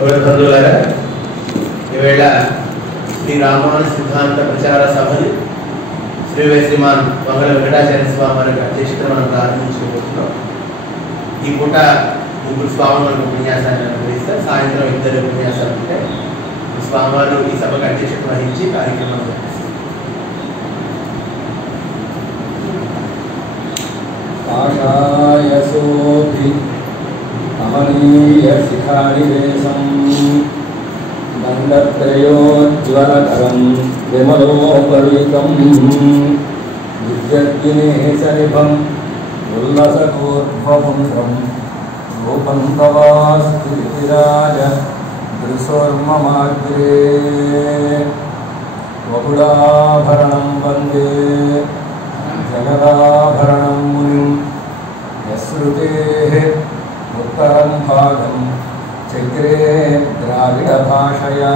బంధువులారా, ఈవేళ శ్రీ రామానుజ సిద్ధాంత ప్రచార సభని శ్రీమాన్ మంగళ వెంకటాచార్య స్వామి వారి అధ్యక్షతన మనం ప్రారంభించుకోబోతున్నాం. ఈ పూట ముగ్గురు స్వామివారి ఉపన్యాసాన్ని నిర్వహిస్తారు. సాయంత్రం 2 ఉపన్యాసాలు ఉంటాయి. స్వామివారు ఈ సభకు అధ్యక్షత వహించి కార్యక్రమం జరిపిస్తారు. ఆకాయసోభి కమనీయ శిఖానివేశం దండత్రయోజ్వలకరం విమలోపరీతం విద్యగ్నేశనిభం ఉల్లసకోర్ధ్వపుండ్రం రూపం తవాస్తు రాజ దృశోర్మమాగ్రే వకుడాభరణం వందే జగదాభరణం మునిం యశ్రుతేః ఉత్తరం భాగం చక్రే ద్రావిడ భాషయా.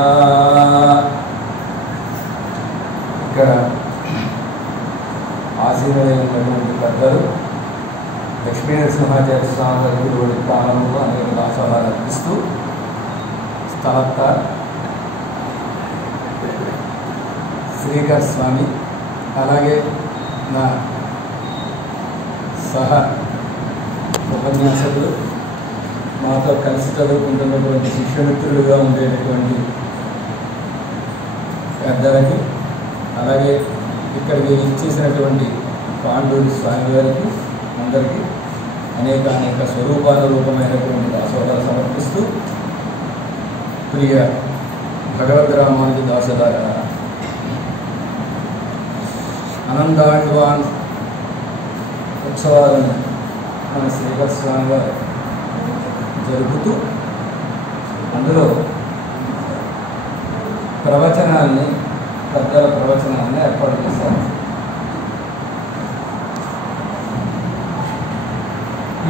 ఇక్కడ ఆసీనులైనటువంటి పెద్దలు లక్ష్మీ నరసింహాచార్య స్వామి వారి స్థానంలో అనేక దాసోహాలు అర్పిస్తూ స్థలత్త శ్రీకర్ స్వామి, అలాగే నా సహ ఉపన్యాసకులు, మాతో కలిసి చదువుకుంటున్నటువంటి శిష్యమిత్రులుగా ఉండేటటువంటి పెద్దలకి, అలాగే ఇక్కడికి ఇచ్చేసినటువంటి పాండూరి స్వామి వారికి అందరికీ అనేక స్వరూపానురూపమైనటువంటి దాసోహాలు సమర్పిస్తూ, ప్రియ భగవద్ రామానుజ దాసదార అనందాళ్వాన్ ఉత్సవాలను మన శ్రీకర్ స్వామి వారు జరుపుతూ అందులో ప్రవచనాల్ని, పెద్దల ప్రవచనాన్ని ఏర్పాటు చేశారు.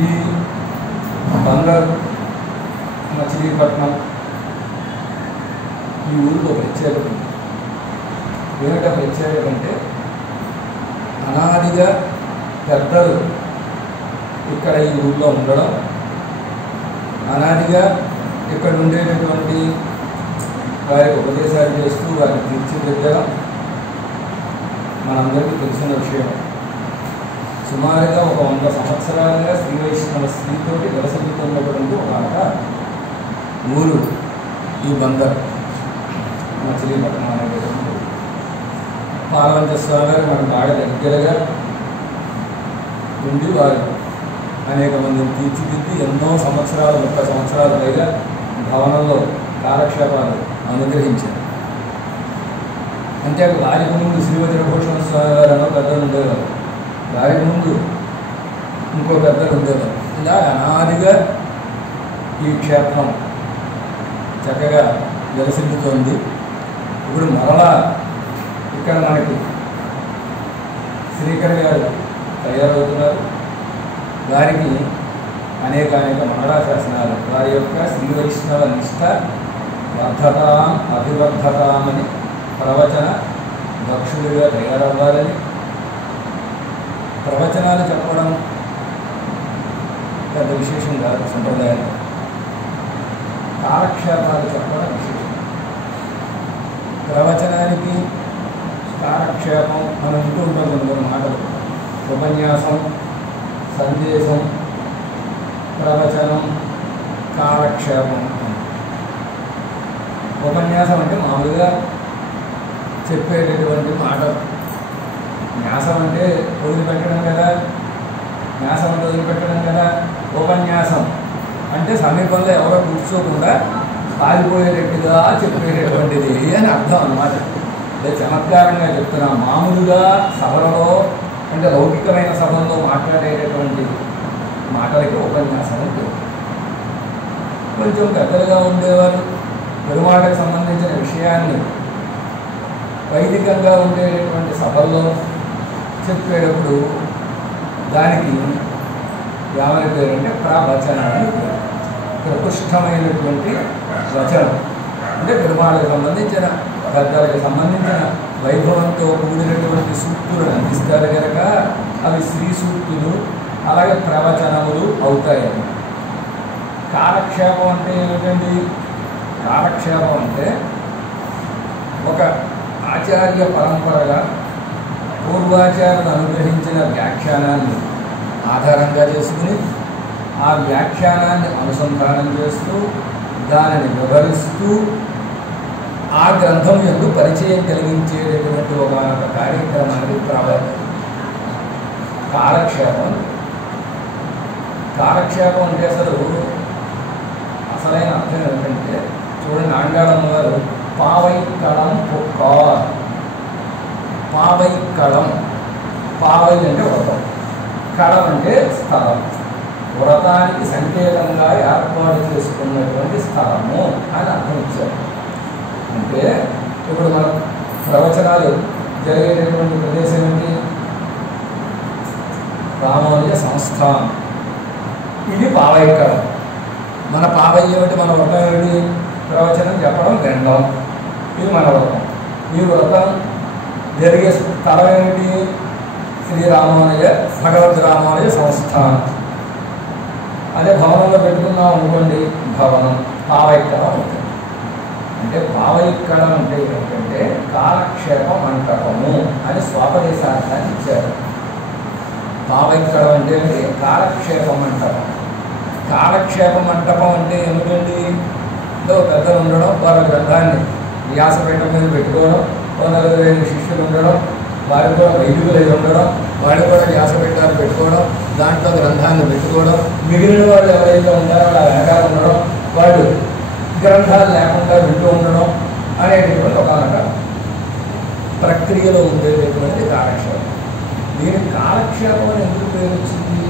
ఈ బంగారు మచిలీపట్నం ఈ ఊరిలో ప్రత్యేకత ఏమిటా ప్రత్యేకత అంటే, అనాదిగా పెద్దలు ఇక్కడ ఈ ఊళ్ళో ఉండడం, అనాదిగా ఇక్కడ ఉండేటటువంటి వారికి ఉపదేశాలు చేస్తూ వారిని తీర్చిదిద్దడం మనందరికీ తెలిసిన విషయం. సుమారుగా ఒక 100 సంవత్సరాలుగా శ్రీ వైష్ణవ స్త్రీతోటి విలసిల్లుతున్నటువంటి ఒక ఊరు ఈ బందర్ మచిలీపట్నం అనేటటువంటి. పార్వత స్వామి గారు మనకు బాగా దగ్గరగా ఉండి వారు అనేక మందిని తీర్చిదిద్ది ఎన్నో సంవత్సరాలు, 30 సంవత్సరాల పైగా భవనంలో కాలక్షేపాలు అనుగ్రహించారు. అంతే వారికి ముందు శ్రీమతి రఘుభూషణ స్వామి గారు అన్న పెద్దలు ఉండేవారు, వారికి ముందు ఇంకో పెద్దలు ఉండేవారు. ఇలా అనాదిగా ఈ క్షేత్రం చక్కగా విలసిల్లుతోంది. ఇప్పుడు మరలా ఇక్కడ మనకి శ్రీకర్ గారు తయారవుతున్నారు. వారికి అనేక మండలా శాసనాలు, వారి యొక్క శ్రీ వైష్ణవ నిష్ఠ వర్ధతాం అభివర్ధతామని ప్రవచన దక్షులుగా తయారవ్వాలని, ప్రవచనాలు చెప్పడం పెద్ద విశేషం కాదు సంప్రదాయం, కాలక్షేపాలు చెప్పడం విశేషం. ప్రవచనానికి కాలక్షేపం మనం ఇంటూ ఉంటాం కొన్ని మాటలు, ఉపన్యాసం, సందేశం, ప్రవచనం, కాలక్షేపం. ఉపన్యాసం అంటే మామూలుగా చెప్పేటటువంటి మాటలు. న్యాసం అంటే వదిలిపెట్టడం కదా, న్యాసం అంటే వదిలిపెట్టడం కదా. ఉపన్యాసం అంటే సమీపంలో ఎవరో కూర్చోకుండా పారిపోయేటట్టుగా చెప్పేటటువంటిది అని అర్థం అన్నమాట. అదే చమత్కారంగా చెప్తున్నా. మామూలుగా సభలలో అంటే లౌకికమైన సభల్లో మాట్లాడేటటువంటి మాటలకి ఉపన్యాసం ఉంటుంది. కొంచెం పెద్దలుగా ఉండేవారు పెరుమాటకు సంబంధించిన విషయాన్ని వైదికంగా ఉండేటటువంటి సభల్లో చెప్పేటప్పుడు దానికి ఏమని పేరంటే ప్రవచనాన్ని, ప్రకృష్టమైనటువంటి వచనం. అంటే పెరుమాళకు సంబంధించిన, పెద్దలకు సంబంధించిన వైభవంతో కూడినటువంటి సూక్తులను అందిస్తారు కనుక అవి శ్రీ సూక్తులు, అలాగే ప్రవచనములు అవుతాయి. కాలక్షేపం అంటే ఏమిటండి? కాలక్షేపం అంటే ఒక ఆచార్య పరంపరగా పూర్వాచార్యులు అనుగ్రహించిన వ్యాఖ్యానాన్ని ఆధారంగా చేసుకుని ఆ వ్యాఖ్యానాన్ని అనుసంధానం చేస్తూ దానిని వివరిస్తూ ఆ గ్రంథం యందు పరిచయం కలిగించేటటువంటి ఒక కార్యక్రమానికి కాలక్షేపం. కాలక్షేపం అంటే అసలైన అర్థం ఏంటంటే చూడండి, ఆండాళమ్మ గారు పావై కళం పొక్కార్, పావై కళం, పావై అంటే వ్రతం, కళం అంటే స్థలం, వ్రతానికి సంకేతంగా ఏర్పాటు చేసుకున్నటువంటి స్థలము అని అర్థం ఇచ్చారు. అంటే ఇప్పుడు మనం ప్రవచనాలు జరిగేటటువంటి ప్రదేశం ఏంటి? రామానుజ సంస్థానం. ఇది పావైకళం. మన పావై ఏమిటి? మన వ్రతం ఏమిటి? ప్రవచనం చెప్పడం, వినడం. ఇది మన వ్రతం. ఈ వ్రతం జరిగే స్థలం ఏమిటి? శ్రీరామానుజ భగవద్ రామానుజ సంస్థానం. అదే భవనంలో పెట్టుకున్నాం అనుకోండి, భవనం పావైకళం అవుతుంది. అంటే పావైకళం అంటే ఏంటంటే కాలక్షేప మంటపము అని స్వాపదేశార్థాన్ని ఇచ్చారు. పావైకళం అంటే కాలక్షేప మంటపం. కాలక్షేప మంటపం అంటే ఏమిటండి? పెద్దలు ఉండడం, వారి గ్రంథాన్ని వ్యాసపీఠం మీద పెట్టుకోవడం, 140 శిష్యులు ఉండడం, వారికి కూడా వైదికులు అయి ఉండడం, వారికి కూడా వ్యాసపీఠాలు పెట్టుకోవడం, దాంట్లో గ్రంథాన్ని పెట్టుకోవడం, మిగిలిన వాళ్ళు ఎవరైతే ఉంటారో వాళ్ళ వెనకాల ఉండడం, వాళ్ళు గ్రంథాలు లేకుండా వింటూ ఉండడం అనేటటువంటి ఒక ప్రక్రియలో ఉండేటటువంటి కాలక్షేపం. దీనికి కాలక్షేపం అని ఎందుకు పేరు వచ్చింది?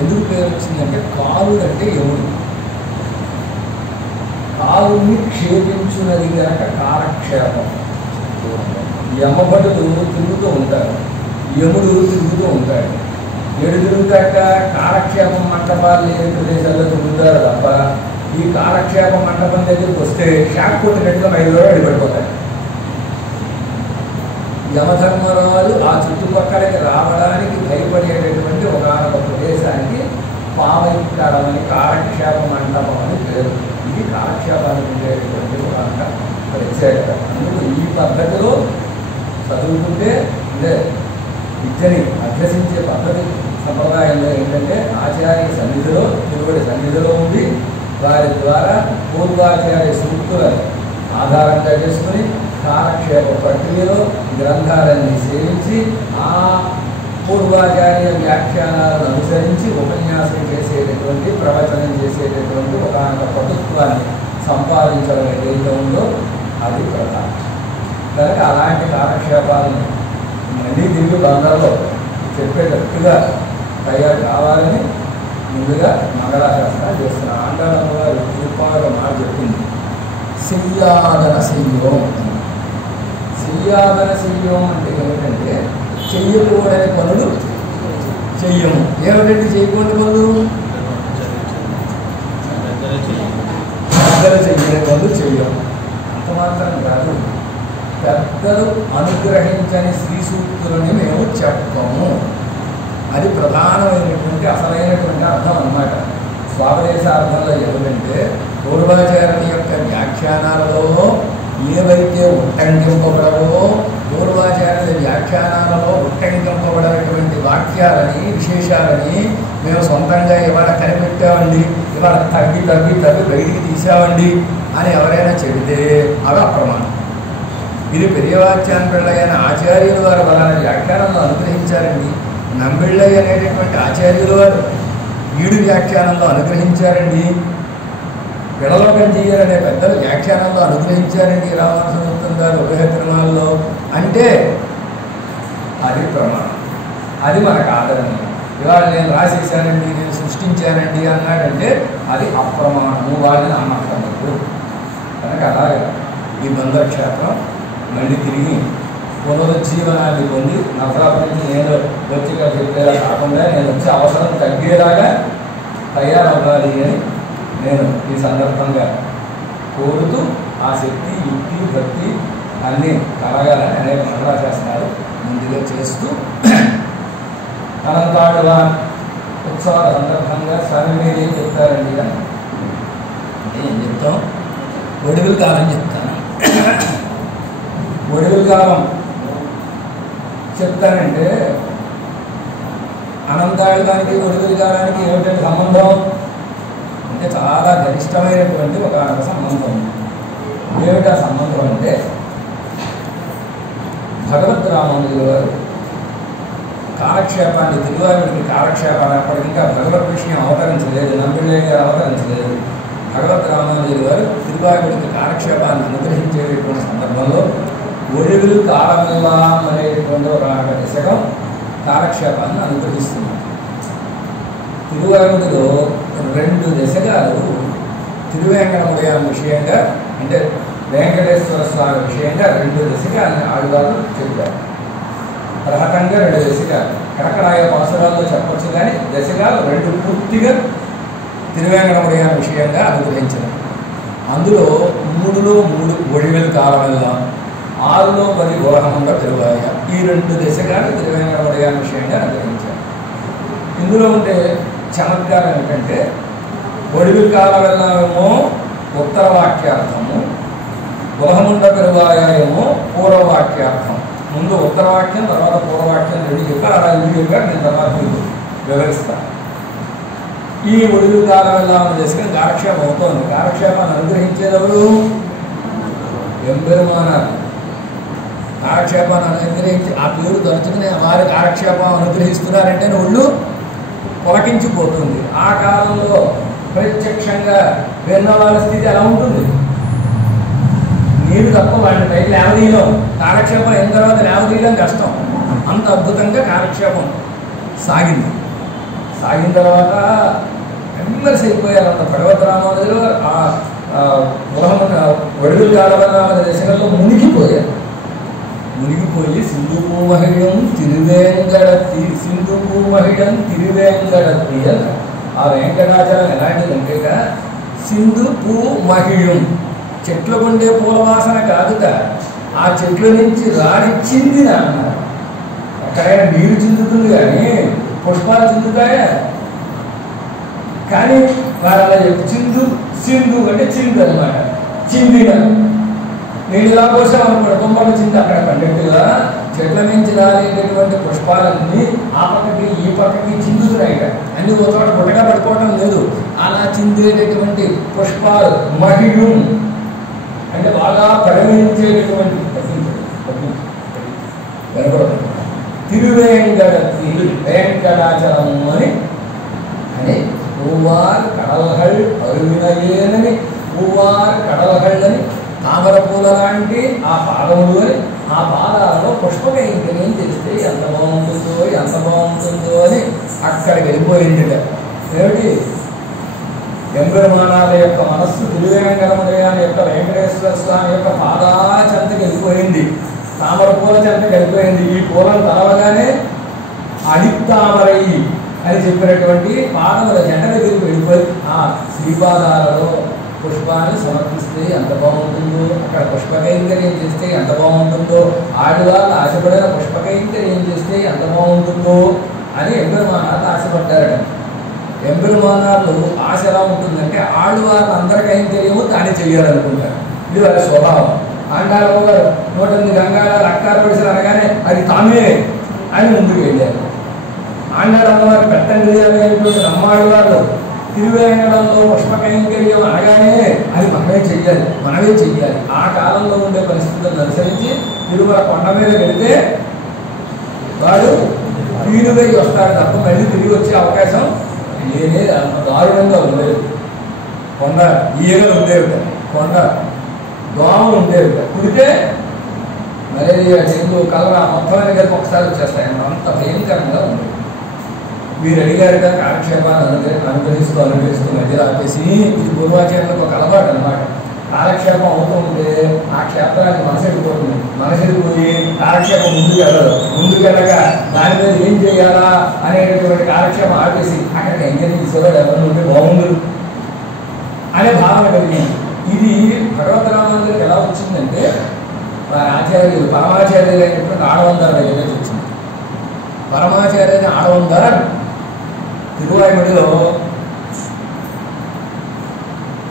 ఎందుకు పేరు వచ్చిందంటే కాలుడు అంటే యముడు, కాలుని క్షేపించున్నది కనుక కాలక్షేపం. యమభటులు తిరుగుతూ ఉంటారు, యముడు తిరుగుతూ ఉంటాడు. ఏడు తిరుగుతాక కాలక్షేపం మంటపాలు లేని ప్రదేశాల్లో తిరుగుతారు తప్ప ఈ కాలక్షేప మంటపం దగ్గరికి వస్తే షాక్ కొట్టినట్టుగా 5 రోజులు అడిపడిపోతాయి. యమధర్మరాజు ఆ చుట్టుపక్కలకి రావడానికి భయపడేటటువంటి ఒకనొక ప్రదేశానికి పావైకళమని కాలక్షేప మంటపం అని పేరు. ఇది కాలక్షేపానికి ఉండేటటువంటి ఒక ప్రత్యేకత. అందుకు ఈ పద్ధతిలో చదువుకుంటే అంటే విద్యని అభ్యసించే పద్ధతి సంప్రదాయంలో ఏంటంటే ఆచార్య సన్నిధిలో, తిరుపతి సన్నిధిలో ఉండి వారి ద్వారా పూర్వాచార్య సూక్తులను ఆధారంగా చేసుకుని కాలక్షేప ప్రక్రియలో గ్రంథాలన్నీ సేవించి ఆ పూర్వాచార్య వ్యాఖ్యానాలను అనుసరించి ఉపన్యాసం చేసేటటువంటి, ప్రవచనం చేసేటటువంటి ఒక పటుత్వాన్ని సంపాదించడం ఏదైతే ఉందో అది ప్రధానం. కనుక అలాంటి కాలక్షేపాలను మళ్ళీ తిరిగి బంధాల్లో చెప్పేటట్టుగా తయారు కావాలని ముందుగా మంగళాశాసనాలు చేస్తున్నారు. ఆండాళమ్మ గారు రూపాలుగా మాట చెప్పింది, శయ్యాదన శయ్యం. శయ్యాదన శయ్యం అంటే ఏమిటంటే చెయ్యకూడని పనులు చెయ్యము. ఏమిటంటే చేయకూడని పనులు? పెద్దలు చెయ్యని పనులు చెయ్యము. అంత మాత్రం కాదు, పెద్దలు అనుగ్రహించని శ్రీ సూక్తులని మేము చెప్తాము. అది ప్రధానమైనటువంటి అసలైనటువంటి అర్థం అన్నమాట. స్వాపదేశార్థంలో ఏమిటంటే పూర్వాచార్యుని యొక్క వ్యాఖ్యానాలలో ఏవైతే ఉట్టంకింపబడవో, పూర్వాచార్యుల వ్యాఖ్యానాలలో ఉట్టంకింపబడినటువంటి వాక్యాలని, విశేషాలని మేము సొంతంగా ఇవాళ కనిపెట్టామండి, ఇవాళ తగ్గి బయటికి తీసామండి అని ఎవరైనా చెబితే అవి అప్రమాణం. ఇది పెరియవాచ్యాన్ పిళ్ళయ్యన ఆచార్యులు వారు వాళ్ళ వ్యాఖ్యానంలో అనుగ్రహించారండి, నంబిళ్ళయ్య అనేటటువంటి ఆచార్యులు వారు ఈడు వ్యాఖ్యానంలో అనుగ్రహించారండి, పిడలోకంజీయర్ అనే పెద్దలు వ్యాఖ్యానంలో అనుగ్రహించారండి రామానుజముత్తం గారు ఉభయ తిరుమలలో అంటే అది ప్రమాణం. అది మనకు ఆదరణీయం. ఇవాళ నేను రాసేసానండి, నేను సృష్టించానండి అన్నాడంటే అది అప్రమాణము, వాళ్ళని అమ్మకలేదు. కనుక అలాగే ఈ బందరక్షేత్రం మళ్ళీ తిరిగి పునరుజ్జీవనాన్ని పొంది నవరాత్రి నుంచి నేను వచ్చిగా చెప్పేలా కాకుండా నేను వచ్చే అవసరం తగ్గేలాగా తయారవ్వాలి అని నేను ఈ సందర్భంగా కోరుతూ ఆ శక్తి, యుక్తి, భక్తి అన్నీ కలగాలని అనేక మంగళాశాసనాలు ముందుగా చేస్తూ అనంతాడువ ఉత్సవాల సందర్భంగా స్వామి మీరు ఏం చెప్తారండి అని అంటే ఏం చెప్తాం, ఒడివుల కాలం చెప్తాను. ఒడివుల కాలం చెప్తానంటే అనంతాయుగానికి ఒడివుల కాలానికి ఏమిటంటే సంబంధం అంటే చాలా గరిష్టమైనటువంటి ఒక సంబంధం. ఏమిటా సంబంధం అంటే భగవద్ రామానుజుల వారు కాలక్షేపాన్ని, తిరువాయుడికి కాలక్షేపాన్ని అప్పటికింకా భగవద్ విషయం అవతరించలేదు, నంబిళ్ళయ్య గారు అవతరించలేదు. భగవద్ రామానుజుల వారు తిరువాయుడికి కాలక్షేపాన్ని అనుగ్రహించేటటువంటి సందర్భంలో ఒడివులు కాలమిల్లా అనేటువంటి ఒక దశకం కాలక్షేపాన్ని అనుగ్రహిస్తున్నారు. తిరువాయుడిలో 2 దశకాలు తిరువేంకటముడయాం విషయంగా, అంటే వెంకటేశ్వర స్వామి విషయంగా 2 దశకాలని ఆళ్వారు చెప్పారు. ప్రహతంగా 2 దశకాలు, కరకరాయ పాసురాల్లో చెప్పచ్చు, కానీ దశకాలు 2 పూర్తిగా తిరువేంకటముడయాం విషయంగా అనుగ్రహించారు. అందులో 3లో 3 ఒడివెల కాలమిల్లా, 6లో 10 ఉలహమండ తిరువాయ, ఈ 2 దశకాలు తిరువేంకటముడయాం విషయంగా అనుగ్రహించారు. ఇందులో ఉండే చమత్కారం ఏంటంటే ఒడివెల కాలమిల్లామేమో ఉత్తర వాక్యార్థము, ఉలహముండ తిరువాయ ఏమో పూర్వవాక్యార్థం. ముందు ఉత్తరవాక్యం, తర్వాత పూర్వవాక్యం 2 చెప్పారు. అలా ఇల్లుగా నేను తర్వాత వివరిస్తాను. ఈ ఒడివెల కాలమిల్లామ దశకం కాలక్షేపం అవుతోంది. కాలక్షేపాన్ని అనుగ్రహించేదెవరు? ఎంబెరుమానారు. కాలక్షేపాన్ని అనుగ్రహించి ఆ పేరు తలుచుకుని వారి కాలక్షేపం అనుగ్రహిస్తున్నారంటే ఒళ్ళు పొలకించిపోతుంది. ఆ కాలంలో ప్రత్యక్షంగా విన్న వాళ్ళ స్థితి ఎలా ఉంటుంది? నీరు తప్ప వాడిని పైకి లేవదీయడం, కాలక్షేపం అయిన తర్వాత లేవదీయడం కష్టం. అంత అద్భుతంగా కాలక్షేపం సాగింది. సాగిన తర్వాత ఎమ్మెల్సీ అయిపోయారు. అంత భగవద్ రామానుజులు ఆ ఒడివెల కాలమిల్లామ దశకంలో మునిగిపోయారు. మునిగిపోయి సింధుపూమహిళం తిరువేంకటత్తి, సింధుపూమహిళం తిరువేంకటత్తి అన్న ఆ వెంకటాచలం ఎలాంటిదంటే సింధుపూమహిళం చెట్లు ఉండే పూల వాసన కాదుట, ఆ చెట్ల నుంచి రాడిచ్చింది అన్నారు. ఎక్కడైనా నీరు చిందుతుంది కానీ పుష్పాలు చిందుతాయా? కానీ వారు అలా చెప్పి చిందు, సింధు అంటే చిందు అనమాట. చిందిన నేను ఇలా కోసం అనుకోండి, కొమ్మలు చింది అక్కడ పండిట్టుగా చెట్ల నుంచి రాలేటటువంటి పుష్పాలన్నీ ఆ పక్కకి ఈ పక్కకి చిందుతున్నాయి. అన్ని ఒక చోట గుట్టగా పడుకోవడం లేదు. అలా చిందేటటువంటి పుష్పాలు మహిళం అంటే బాగా పరిగణించేటటువంటి తిరువేంకటత్తి, వెంకటాచలం అని పూవార్ కడల్హళ్ అరువినయేనని, పూవార్ కడల్హళ్ అని తామర పూల లాంటి ఆ పాదములు అని, ఆ పాదాలలో పుష్పకైంకర్యం చేస్తే ఎంత బాగుంటుందో ఎంత బాగుంటుందో అని అక్కడికి వెళ్ళిపోయింది. ఏమిటి? ఎంబెరుమానాల యొక్క మనస్సు తిరువేంకటముడయాని యొక్క వెంకటేశ్వర స్వామి యొక్క పాదాల చెంతకి వెళ్ళిపోయింది, తామర పూల చెంతకి వెళ్ళిపోయింది. ఈ పూలను తలవగానే అడిత్తామరయ్యి అని చెప్పినటువంటి పాదముల జంట దగ్గరికి వెళ్ళిపోయి ఆ శ్రీపాదాలలో పుష్పాన్ని సమర్పిస్తే ఎంత బాగుంటుందో, అక్కడ పుష్పకైంకర్యం చేస్తే ఎంత బాగుంటుందో, ఆడవాళ్ళు ఆశపడిన పుష్పకైంకర్యం చేస్తే ఎంత బాగుంటుందో అని ఎంబెరుమానాలు ఆశపడ్డారట. ఎంబెరుమానాలు ఆశ ఎలా ఉంటుందంటే ఆడవాళ్ళు అందరికీ కైంకర్యము తానే చెయ్యాలనుకుంటారు. ఇది వారి స్వభావం. ఆండారావు గారు 108 గంగాళాలు అక్కారు పడిసిన అనగానే అది తామే అని ముందుకు వెళ్ళారు. ఆండారావు గారు పెట్టండి నమ్మాడు వాళ్ళు తిరువేంకటంలో పుష్పకైంకర్యం అనగానే అది మనమే చెయ్యాలి. ఆ కాలంలో ఉండే పరిస్థితులను అనుసరించి తిరుమల కొండ మీద వెళితే వాడు తీరువై వస్తాడు తప్ప మళ్ళీ తిరిగి వచ్చే అవకాశం లేనే. అంత దారుణంగా ఉండేది. కొండ ఈగలు ఉండేవి, కొండ దోమలు ఉండేవి. కుడితే మలేరియా, డెంగ్యూ, కలరా మొత్తం కలిపి ఒకసారి వచ్చేస్తాయి. అంత భయంకరంగా ఉండేది. మీరు అడిగారుగా కాలక్షేపాన్ని అనుగ్రహిస్తూ మధ్యలో ఆపేసి ఇది పూర్వాచార్యులకు ఒక అలవాటు అనమాట. కాలక్షేపం అవుతూ ఉంటే ఆ క్షేత్రానికి మనసు వెళ్ళిపోయి కాలక్షేపం ముందుకెళ్ళగా దాని మీద ఏం చేయాలా అనేటటువంటి కాలక్షేపం ఆపేసి అక్కడికి ఎంకరేజ్ చేసేవాడు ఎవరు ఉంటే బాగుండు అనే భావన కలిగింది. ఇది భగవద్ రామానుజులకు ఎలా వచ్చిందంటే వారి ఆచార్యులు పరమాచార్యులు అయినటువంటి ఆడవందర దగ్గర నుంచి వచ్చింది. పరమాచార్యుని ఆడవందర తిరువాయుడిలో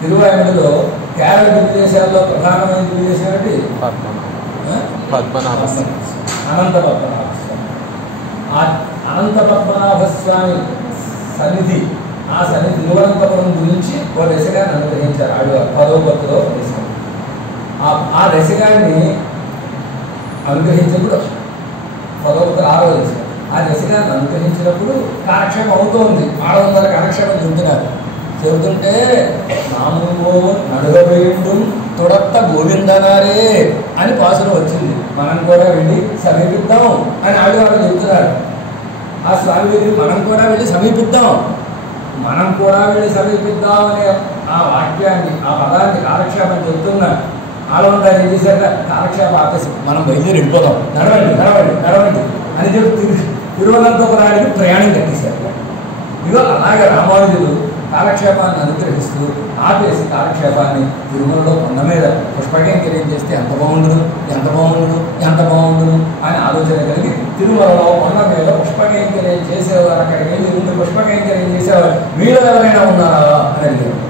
తిరువాయుడులో కేరళ దివ్యదేశాల్లో ప్రధానమైన దివ్యదేశం ఏంటి? పద్మనాభ అనంత పద్మనాభ స్వామి. ఆ అనంత పద్మనాభ స్వామి సన్నిధి, ఆ సన్నిధి తిరువనంతపురం గురించి ఒక దశగాన్ని అనుగ్రహించారు. ఆడు 10వ భక్తులో దశకం. ఆ దశగాన్ని అనుగ్రహించినప్పుడు 6వ దశకం. ఆ దశగాన్ని అనుగ్రహించినప్పుడు కాలక్షేపం అవుతోంది. 600 కాలక్షేపం చెబుతుంటే నామో నడుగవేయుడు తొడత్త గోవిందనారే అని పాసులు వచ్చింది. మనం కూడా వెళ్ళి సమీపిద్దాం అని ఆడవాళ్ళు చెబుతున్నారు. ఆ స్వామి దగ్గర మనం కూడా వెళ్ళి సమీపిద్దాం అనే ఆ వాక్యాన్ని, ఆ పదాన్ని కాలక్షేపం చెబుతున్నారు. ఆడవంతా ఏం చేశాక కాలక్షేపం ఆపేసి మనం బయలుదేరి వెళ్ళిపోదాం, నడవండి అని చెప్పి తిరువనంతపురానికి ప్రయాణం కట్టేశారు. ఇదో అలాగే రామానుజులు కాలక్షేపాన్ని అనుగ్రహిస్తూ ఆపేసి కాలక్షేపాన్ని తిరుమలలో కొండ మీద పుష్పకైంకర్యం చేస్తే ఎంత బాగుండును అని ఆలోచన కలిగి తిరుమలలో కొండ మీద పుష్పకైంకర్యం చేసేవారు. అక్కడికి వెళ్ళి ముందు పుష్పకైంకర్యం చేసేవారు మీరు ఎవరైనా ఉన్నారా అని అడిగారు.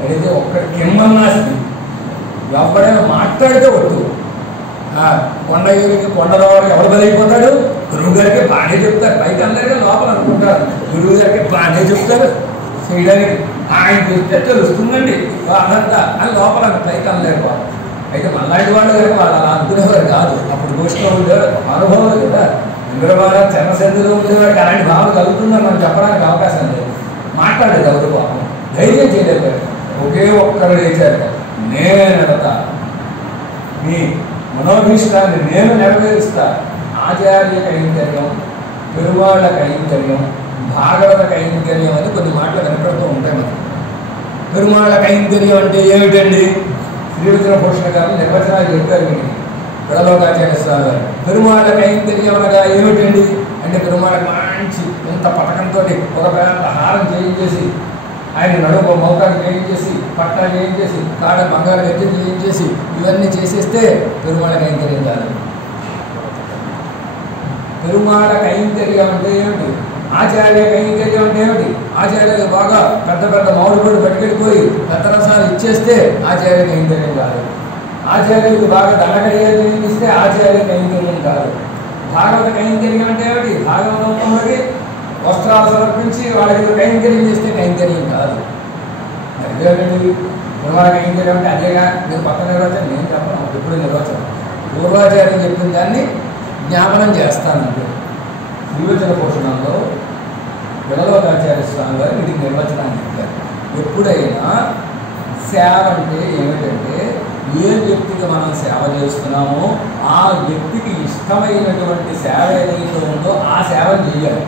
అడిగితే ఒక్కడి కిమ్మన్నాసి ఎవరైనా మాట్లాడితే వద్దు. కొండలో ఎవరు బలైపోతాడు? గురువు గారికి బాగానే చెప్తారు, పైకి అందరికీ లోపల అనుకుంటారు. గురువు గారికి బాగానే చెప్తారు చేయడానికి, ఆయన చెప్తే తెలుస్తుందండి అదంతా అని లోపల పైకి అందరికీ. అయితే మళ్ళాంటి వాళ్ళు కనుక వాళ్ళు అలా అనుకునేవారు కాదు. అప్పుడు గోష్ఠిలో ఉండేవారు, అనుభవం కదా. ఇంద్రవారం చర్మసంధిలో ఉండేవాడికి అలాంటి భావన కలుగుతుందని మనం చెప్పడానికి అవకాశం లేదు. మాట్లాడేది ఎవరు పాపం ధైర్యం చేయలేదు. ఒకే ఒక్కరు లేచారు, నేనెడతా మీ మనోభీష్టాన్ని నేను నెరవేరుస్తా. ఆచార్య కైంకర్యం, పెరువాళ్ళ కైంకర్యం, భాగవత కైంకర్యం అని కొన్ని మాటలు కనపడుతూ ఉంటాయి మనకి. పెరుమాళ్ళ కైంకర్యం అంటే ఏమిటండి? శ్రీవిద్ర భూషణ గారు నిర్వచనాలు చెప్పారు మీకు, విడలోకాచార్య స్వామి గారు. పెరుమాళ్ళ కైంకర్యం అనగా ఏమిటండి అంటే, పెరుమాళ్ళ మంచి ఇంత పథకంతో ఒక పెద్ద హారం చేయించేసి, ఆయన నడుము మౌకాన్ని చేయించేసి, పట్టా చేయించేసి, కాడ బంగారు గజ్జలు చేయించేసి, ఇవన్నీ చేసేస్తే పెరుమాళ్ళ కైంకర్యం కాదు. పెరుమాళ్ళ కైంకర్యం అంటే ఏమిటి? ఆచార్య కైంకర్యం అంటే ఏమిటి? ఆచార్యులు బాగా పెద్ద పెద్ద మామిడిపళ్ళు పట్టుకెళ్ళిపోయి పెద్ద రసాలు ఇచ్చేస్తే ఆచార్య కైంకర్యం కాదు. ఆచార్యులకు బాగా దండకయ్యాలు ఇస్తే ఆచార్య కైంకర్యం కాదు. భాగవత కైంకర్యం అంటే ఏమిటి? భాగవతంలోకి వస్త్రాలు సమర్పించి వాళ్ళకి కైంకర్యం చేస్తే కైంకర్యం కాదు. అదేంటండి పెరుమాళ్ళ కైంకర్యం అంటే? అదేగా నేను పక్క నిర్వచనం నేను చెప్పను, ఎప్పుడు నిర్వచనం పూర్వాచార్యం చెప్పిన దాన్ని జ్ఞాపనం చేస్తానండి. శ్రీవచన పోషణంలో విడలోకాచార్య స్వామి గారు వీటికి నిర్వచనాన్ని ఇచ్చారు. ఎప్పుడైనా సేవ అంటే ఏమిటంటే, ఏ వ్యక్తికి మనం సేవ చేస్తున్నామో ఆ వ్యక్తికి ఇష్టమైనటువంటి సేవ ఏదైతే ఉందో ఆ సేవను చేయాలి.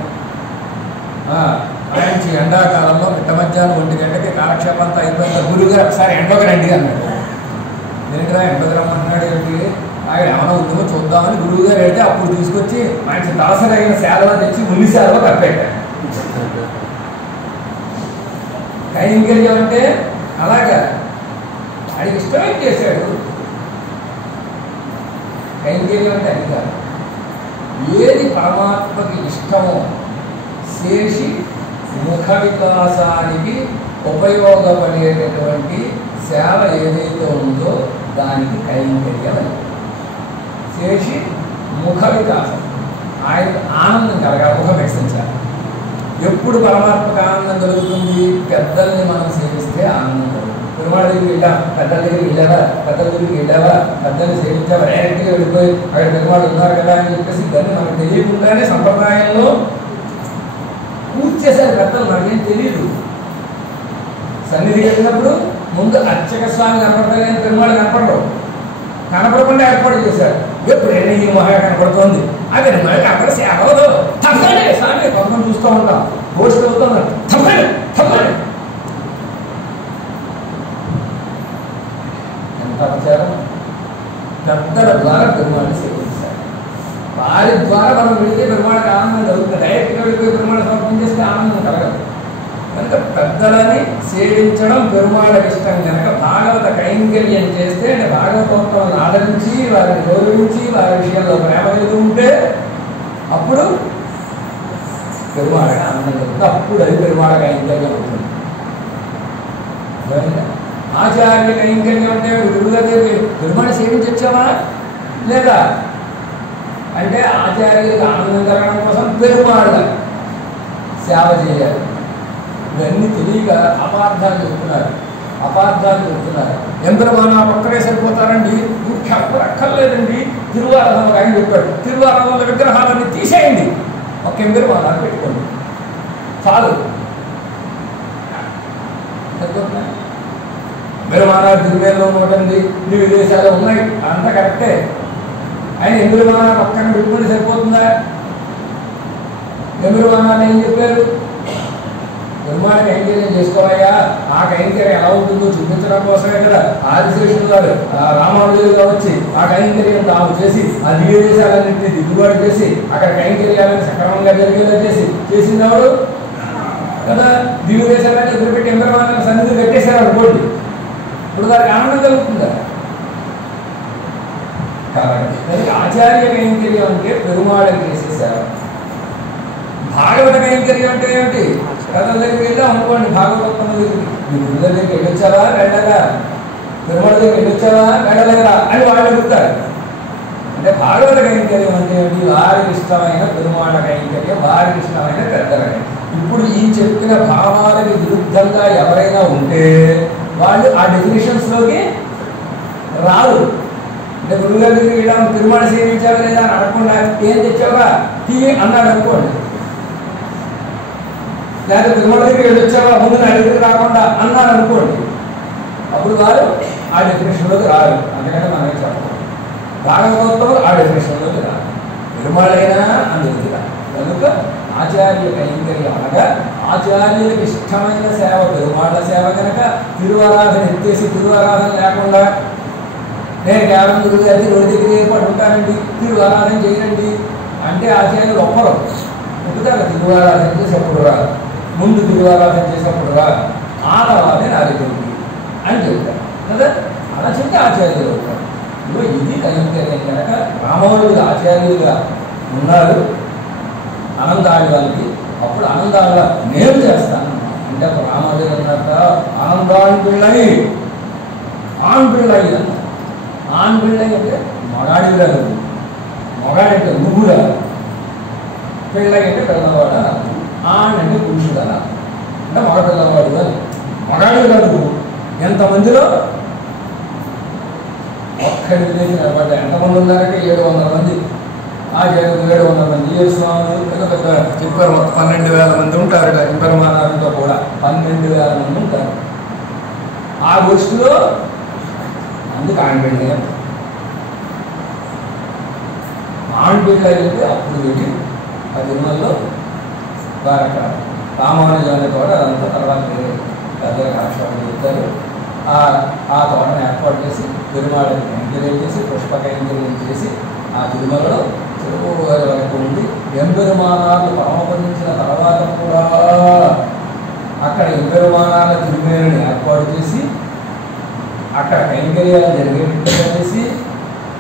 మంచి ఎండాకాలంలో మిట్ట మధ్యాహ్నం 1 గంటకి కాలక్షేపంతో అయిపోయింది. గురువుగారు ఒకసారి ఎండోకి రండి అన్నాడు. దేనికిరా ఎండోకి రమ్మంటున్నాడు ఏంటి? ఆయన ఏమైనా ఉందో చూద్దామని గురువు గారు అయితే అప్పుడు తీసుకొచ్చి మంచి దాసరైన సేవ తెచ్చి ముని సేవ కప్పెట్టాడు. కైంకర్యం అంటే అలాగా ఆయనకి ఇష్టమైన చేశాడు. కైంకర్యం అంటే అది కాదు. ఏది పరమాత్మకి ఇష్టమో చేసి ముఖ వికాసానికి ఉపయోగపడేటటువంటి సేవ ఏదైతే ఉందో దానికి కైంకర్యం అని చేసి ముఖ వికాసం, ఆయన ఆనందం కలగాలి, ముఖం వికసించాలి. ఎప్పుడు పరమాత్మకు ఆనందం కలుగుతుంది? పెద్దల్ని మనం సేవిస్తే ఆనందం కలుగుతుంది. పెరుమాళ దగ్గరికి వెళ్ళాం, పెద్దల దగ్గరికి వెళ్ళావా, పెద్దల్ని సేవించావా, డైరెక్ట్గా వెళ్ళిపోయి అక్కడ పెరుమాళ్ళు ఉన్నారు కదా అని చెప్పేసి దాన్ని మనకు తెలియకుండానే సంప్రదాయంలో పూర్తి చేశారు పెద్దలు, మనకేం తెలియదు. సన్నిధికి వెళ్ళినప్పుడు ముందు అర్చక స్వామి కనపడతాయి కానీ పెరుమాళ్ళు కనపడకుండా ఏర్పాటు చేశారు. ఎప్పుడైనా ఈ మహా కనపడుతోంది అదే మనకి అక్కడ సేవలో తప్పండి స్వామి కొంతమంది చూస్తూ ఉంటాం, పోస్ట్ అవుతున్నారు, తప్పండి ఎంత ప్రచారం. పెద్దల ద్వారా పెరుమాళని సేవించారు. వారి ద్వారా మనం వెళితే పెరుమాళకి ఆనందం కలుగుతుంది. డైరెక్ట్గా వెళ్ళిపోయి పెరుమాళ సమర్పణ చేస్తే ఆనందం కలగదు. కనుక పెద్దలని సేవించడం పెరుమాళకి ఇష్టం కనుక భాగవత కైంకర్యం చేస్తే, అంటే భాగవతోత్తములను ఆదరించి వారిని గౌరవించి వారి విషయంలో ప్రేమ కలిగి ఉంటే అప్పుడు పెరుమాళకి ఆనందం కలుగుతుంది. అప్పుడు అది పెరుమాళ కైంకర్యం అవుతుంది. ఆచార్య కైంకర్యం అంటే గురుగారి పెరుమాళ్ సేవించొచ్చావా లేదా అంటే ఆచార్యులకు ఆనందం కలగడం కోసం పెరుమాళ సేవ చేయాలి. ఇవన్నీ తెలియక అపార్థాలు చెప్తున్నారు. ఎంబెరుమాన ఒక్కరే సరిపోతారండి, అక్కర్లేదండి. తిరువారాధన ఒక ఆయన చెప్పాడు, తిరువారాధన విగ్రహాలన్నీ తీసేయండి, ఒక ఎంబెరుమానాన్ని పెట్టుకోండి చాలు. ఎంబెరుమానాలు తిరుమలలో ఉంటుంది, నీ విదేశాలు ఉన్నాయి, అంతా కరెక్టే. ఆయన ఎంబెరుమానాన్ని ఒక్కరిని పెట్టుకొని సరిపోతుందా? ఎంబెరుమానాన్ని ఏం చెప్పారు? పెరుమాళ కైంకర్యం చేసుకోవాయా, ఆ కైంకర్యం ఎలా ఉంటుందో చూపించడం కోసమే కదా ఆదిశేషులు వారు రామానుజులుగా వచ్చి ఆ కైంకర్యం తాము చేసి ఆ దివ్య దేశాలన్నింటినీ దిద్దుబాటు చేసి అక్కడ కైంకర్యాలను సక్రమంగా జరిగేలా చేసిందవాడు కదా. దివ్య దేశాలన్నీ ఎదురుపెట్టి ఎంబెరుమానాన్ని సన్నిధి పెట్టేశారు అనుకోండి, ఇప్పుడు దానికి ఆనందం కలుగుతుందా? కాబట్టి ఆచార్య కైంకర్యం అంటే పెరుమాళకి చేసేసారు. భాగవత కైంకర్యం అంటే ఏమిటి? కథల దగ్గరికి వెళ్ళాం అనుకోండి, భాగవతం దగ్గరికి మీ గుడి దగ్గరికి వెళ్ళొచ్చావా వెళ్ళగా, పెరుమాళ దగ్గరికి వెళ్ళొచ్చావా వెళ్ళలేదా అని వాళ్ళు అడుగుతారు. అంటే భాగవత కైంకర్యం అంటే ఏమిటి? వారికి ఇష్టమైన పెరుమాళ కైంకర్యం, వారికి ఇష్టమైన పెద్దల. ఇప్పుడు ఈ చెప్పిన భావాలకు విరుద్ధంగా ఎవరైనా ఉంటే వాళ్ళు ఆ డెఫినేషన్స్లోకి రారు. అంటే గురువుగారి దగ్గరికి వెళ్ళాము, పెరుమాళ సేవించావా లేదా అని అడగకుండా ఏం తెచ్చావా టీ అన్నాడు అనుకోండి, లేదా పెరుమాళ దగ్గరికి వెళ్ళొచ్చావా ముందు నా దగ్గరికి రాకుండా అన్నారు అనుకోండి, అప్పుడు వారు ఆ డెఫినేషన్లోకి రారు. అందుకని మనమే చెప్పాలి, భాగవతంలో ఆ డెఫినేషన్లోకి రారు, పెరుమాళైనా అందుకు రారు. కనుక ఆచార్య కైంకర్యం అనగా ఆచార్యులకు ఇష్టమైన సేవ పెరుమాళ సేవ కనుక తిరువారాధన ఎత్తేసి తిరువారాధన లేకుండా నేను కేవలం గురువు గారికి రోడ్డు దగ్గర ఏర్పాటు ఉంటానండి, తిరువారాధన చేయండి అంటే ఆచార్యులు ఒప్పరు. ఒప్పుతారు తిరువారాధన చేసేప్పుడు రా, ముందు తిరువారాధన చేసేప్పుడు రా, ఆ తర్వాతే నా దగ్గరికి అని చెప్తారు కదా. అలా చెప్తే ఆచార్యులు అవుతారు. ఇదిగో ఇది కైంకర్యం కనుక రామానుజులు ఆచార్యులుగా ఉన్నారు ఆనందాళ్ళకి. అప్పుడు ఆనందాళ్ళ నేను చేస్తాను అంటే అప్పుడు రామానుజులు అన్నట్ట ఆనందాన్ని పిల్లయి ఆన్ పిల్లయి అన్న. ఆన్ పిల్లయి అంటే మగాడి రాదు, మగాడంటే నువ్వురా, పిల్లయి అంటే పిల్లవాడ, ఆన్ అంటే పురుషుడా అంటే మగ పిల్లవాడు కాదు, మగాడు కాదు. ఎంతమందిలో ఒక్కడి విలేజ్ నిలబడ్డా ఎంతమంది ఉన్నారంటే 700 మంది. ఆ 700 మంది ఏ స్వాములు చెప్పారు, 12,000 మంది ఉంటారు. ఇంపరమానాలతో కూడా 12,000 మంది ఉంటారు. ఆ గోష్ఠిలో అందుకు ఆడబిడ్డ ఆడబిడ్డ అయితే అప్పుడు వెళ్ళి ఆ తిరుమలలో వారక రామానుజాన్ని కూడా అదంతా తర్వాత పెద్దల కాక్షాలు చెప్తారు. ఆ తోటను ఏర్పాటు చేసి తిరుమలని కైంకర్యం చేసి పుష్ప కైంకర్యం చేసి ఆ తిరుమలలో తిరుమల వరకు ఉండి ఎంబెరుమానాలు పరమపదించిన తర్వాత కూడా అక్కడ ఎంబెరుమానాల తిరుమలని ఏర్పాటు చేసి అక్కడ కైంకర్యాలు జరిగేటట్టుగా చేసి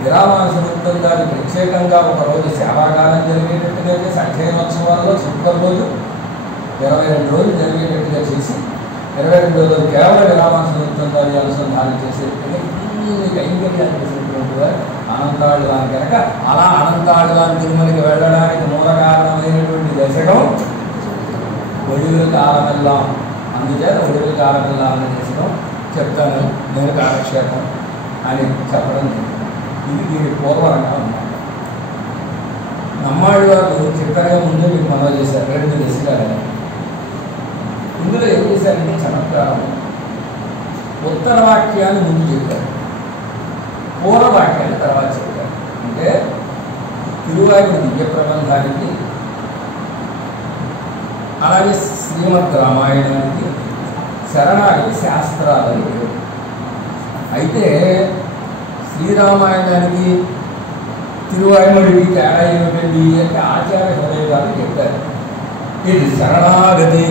విరామాన సముద్రం దాన్ని ప్రత్యేకంగా ఒకరోజు సేవాకాలం జరిగేటట్టుగా చేసి అధ్యయనోత్సవాల్లో శుక్ర రోజు 22 రోజులు జరిగేటట్టుగా చేసి 22వ రోజు కేవలం విరామాన సముద్రం దాన్ని అనుసంధానం చేసేటట్టుగా ఇన్ని కైంకర్యాలు చేసినటువంటి వారు అనంతాళ్ళు దాని కనుక అలా అనంతాళ్ళు దాని తిరుమలకి వెళ్ళడానికి మూల కారణమైనటువంటి దశకం ఒడివుల కాలమెల్లాం. అందుచేత ఒడివుల కాలమెల్లాం అనే దశకం చెప్తాను నేను కాలక్షేపం అని చెప్పడం ఇది దీని పూర్వరంగా ఉన్నాను. నమ్మాడు వారు చిత్తగా ముందు మీకు మనవి చేశారు 2 దశకాలని. ఇందులో ఏం చేశారంటే చమత్కారం, ఉత్తర వాక్యాన్ని ముందు చెప్పారు, పూర్వ వాక్యాన్ని తర్వాత చెప్పారు. అంటే తిరువాయుడు దివ్య ప్రబంధానికి అలాగే శ్రీమద్ రామాయణానికి శరణాగతి శాస్త్రాలు. అయితే శ్రీరామాయణానికి తిరువాయుడికి తేడా ఏమిటండి అంటే ఆచార్య హృదయ గారు చెప్పారు, ఇది శరణాగతి,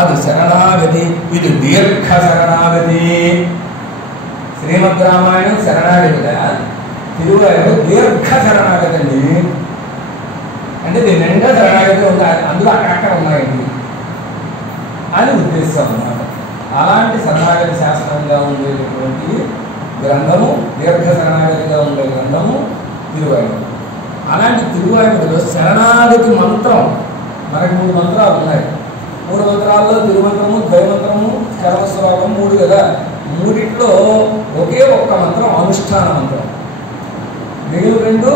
అది శరణాగతి, ఇది దీర్ఘ శరణాగతి. శ్రీమద్ రామాయణం శరణాగతిగా, తిరువాయుడు దీర్ఘ శరణాగతి అండి. అంటే దీని నిండా శరణాగతి ఉంది, అందులో అక్కడక్కడ ఉన్నాయండి అని ఉద్దేశం అన్నమాట. అలాంటి శరణాగతి శాస్త్రంగా ఉండేటటువంటి గ్రంథము, దీర్ఘ శరణాగతిగా ఉండే గ్రంథము తిరువాయుమొഴി. అలాంటి తిరువాయుమొഴിలో శరణాగతి మంత్రం మనకి 3 మంత్రాలు ఉన్నాయి. 3 మంత్రాల్లో తిరుమంత్రము, ద్వైమంత్రము, చరమశ్లోకం 3 కదా. 3 ఒకే ఒక్క మంత్రం అనుష్ఠాన మంత్రం, మిగిలిన 2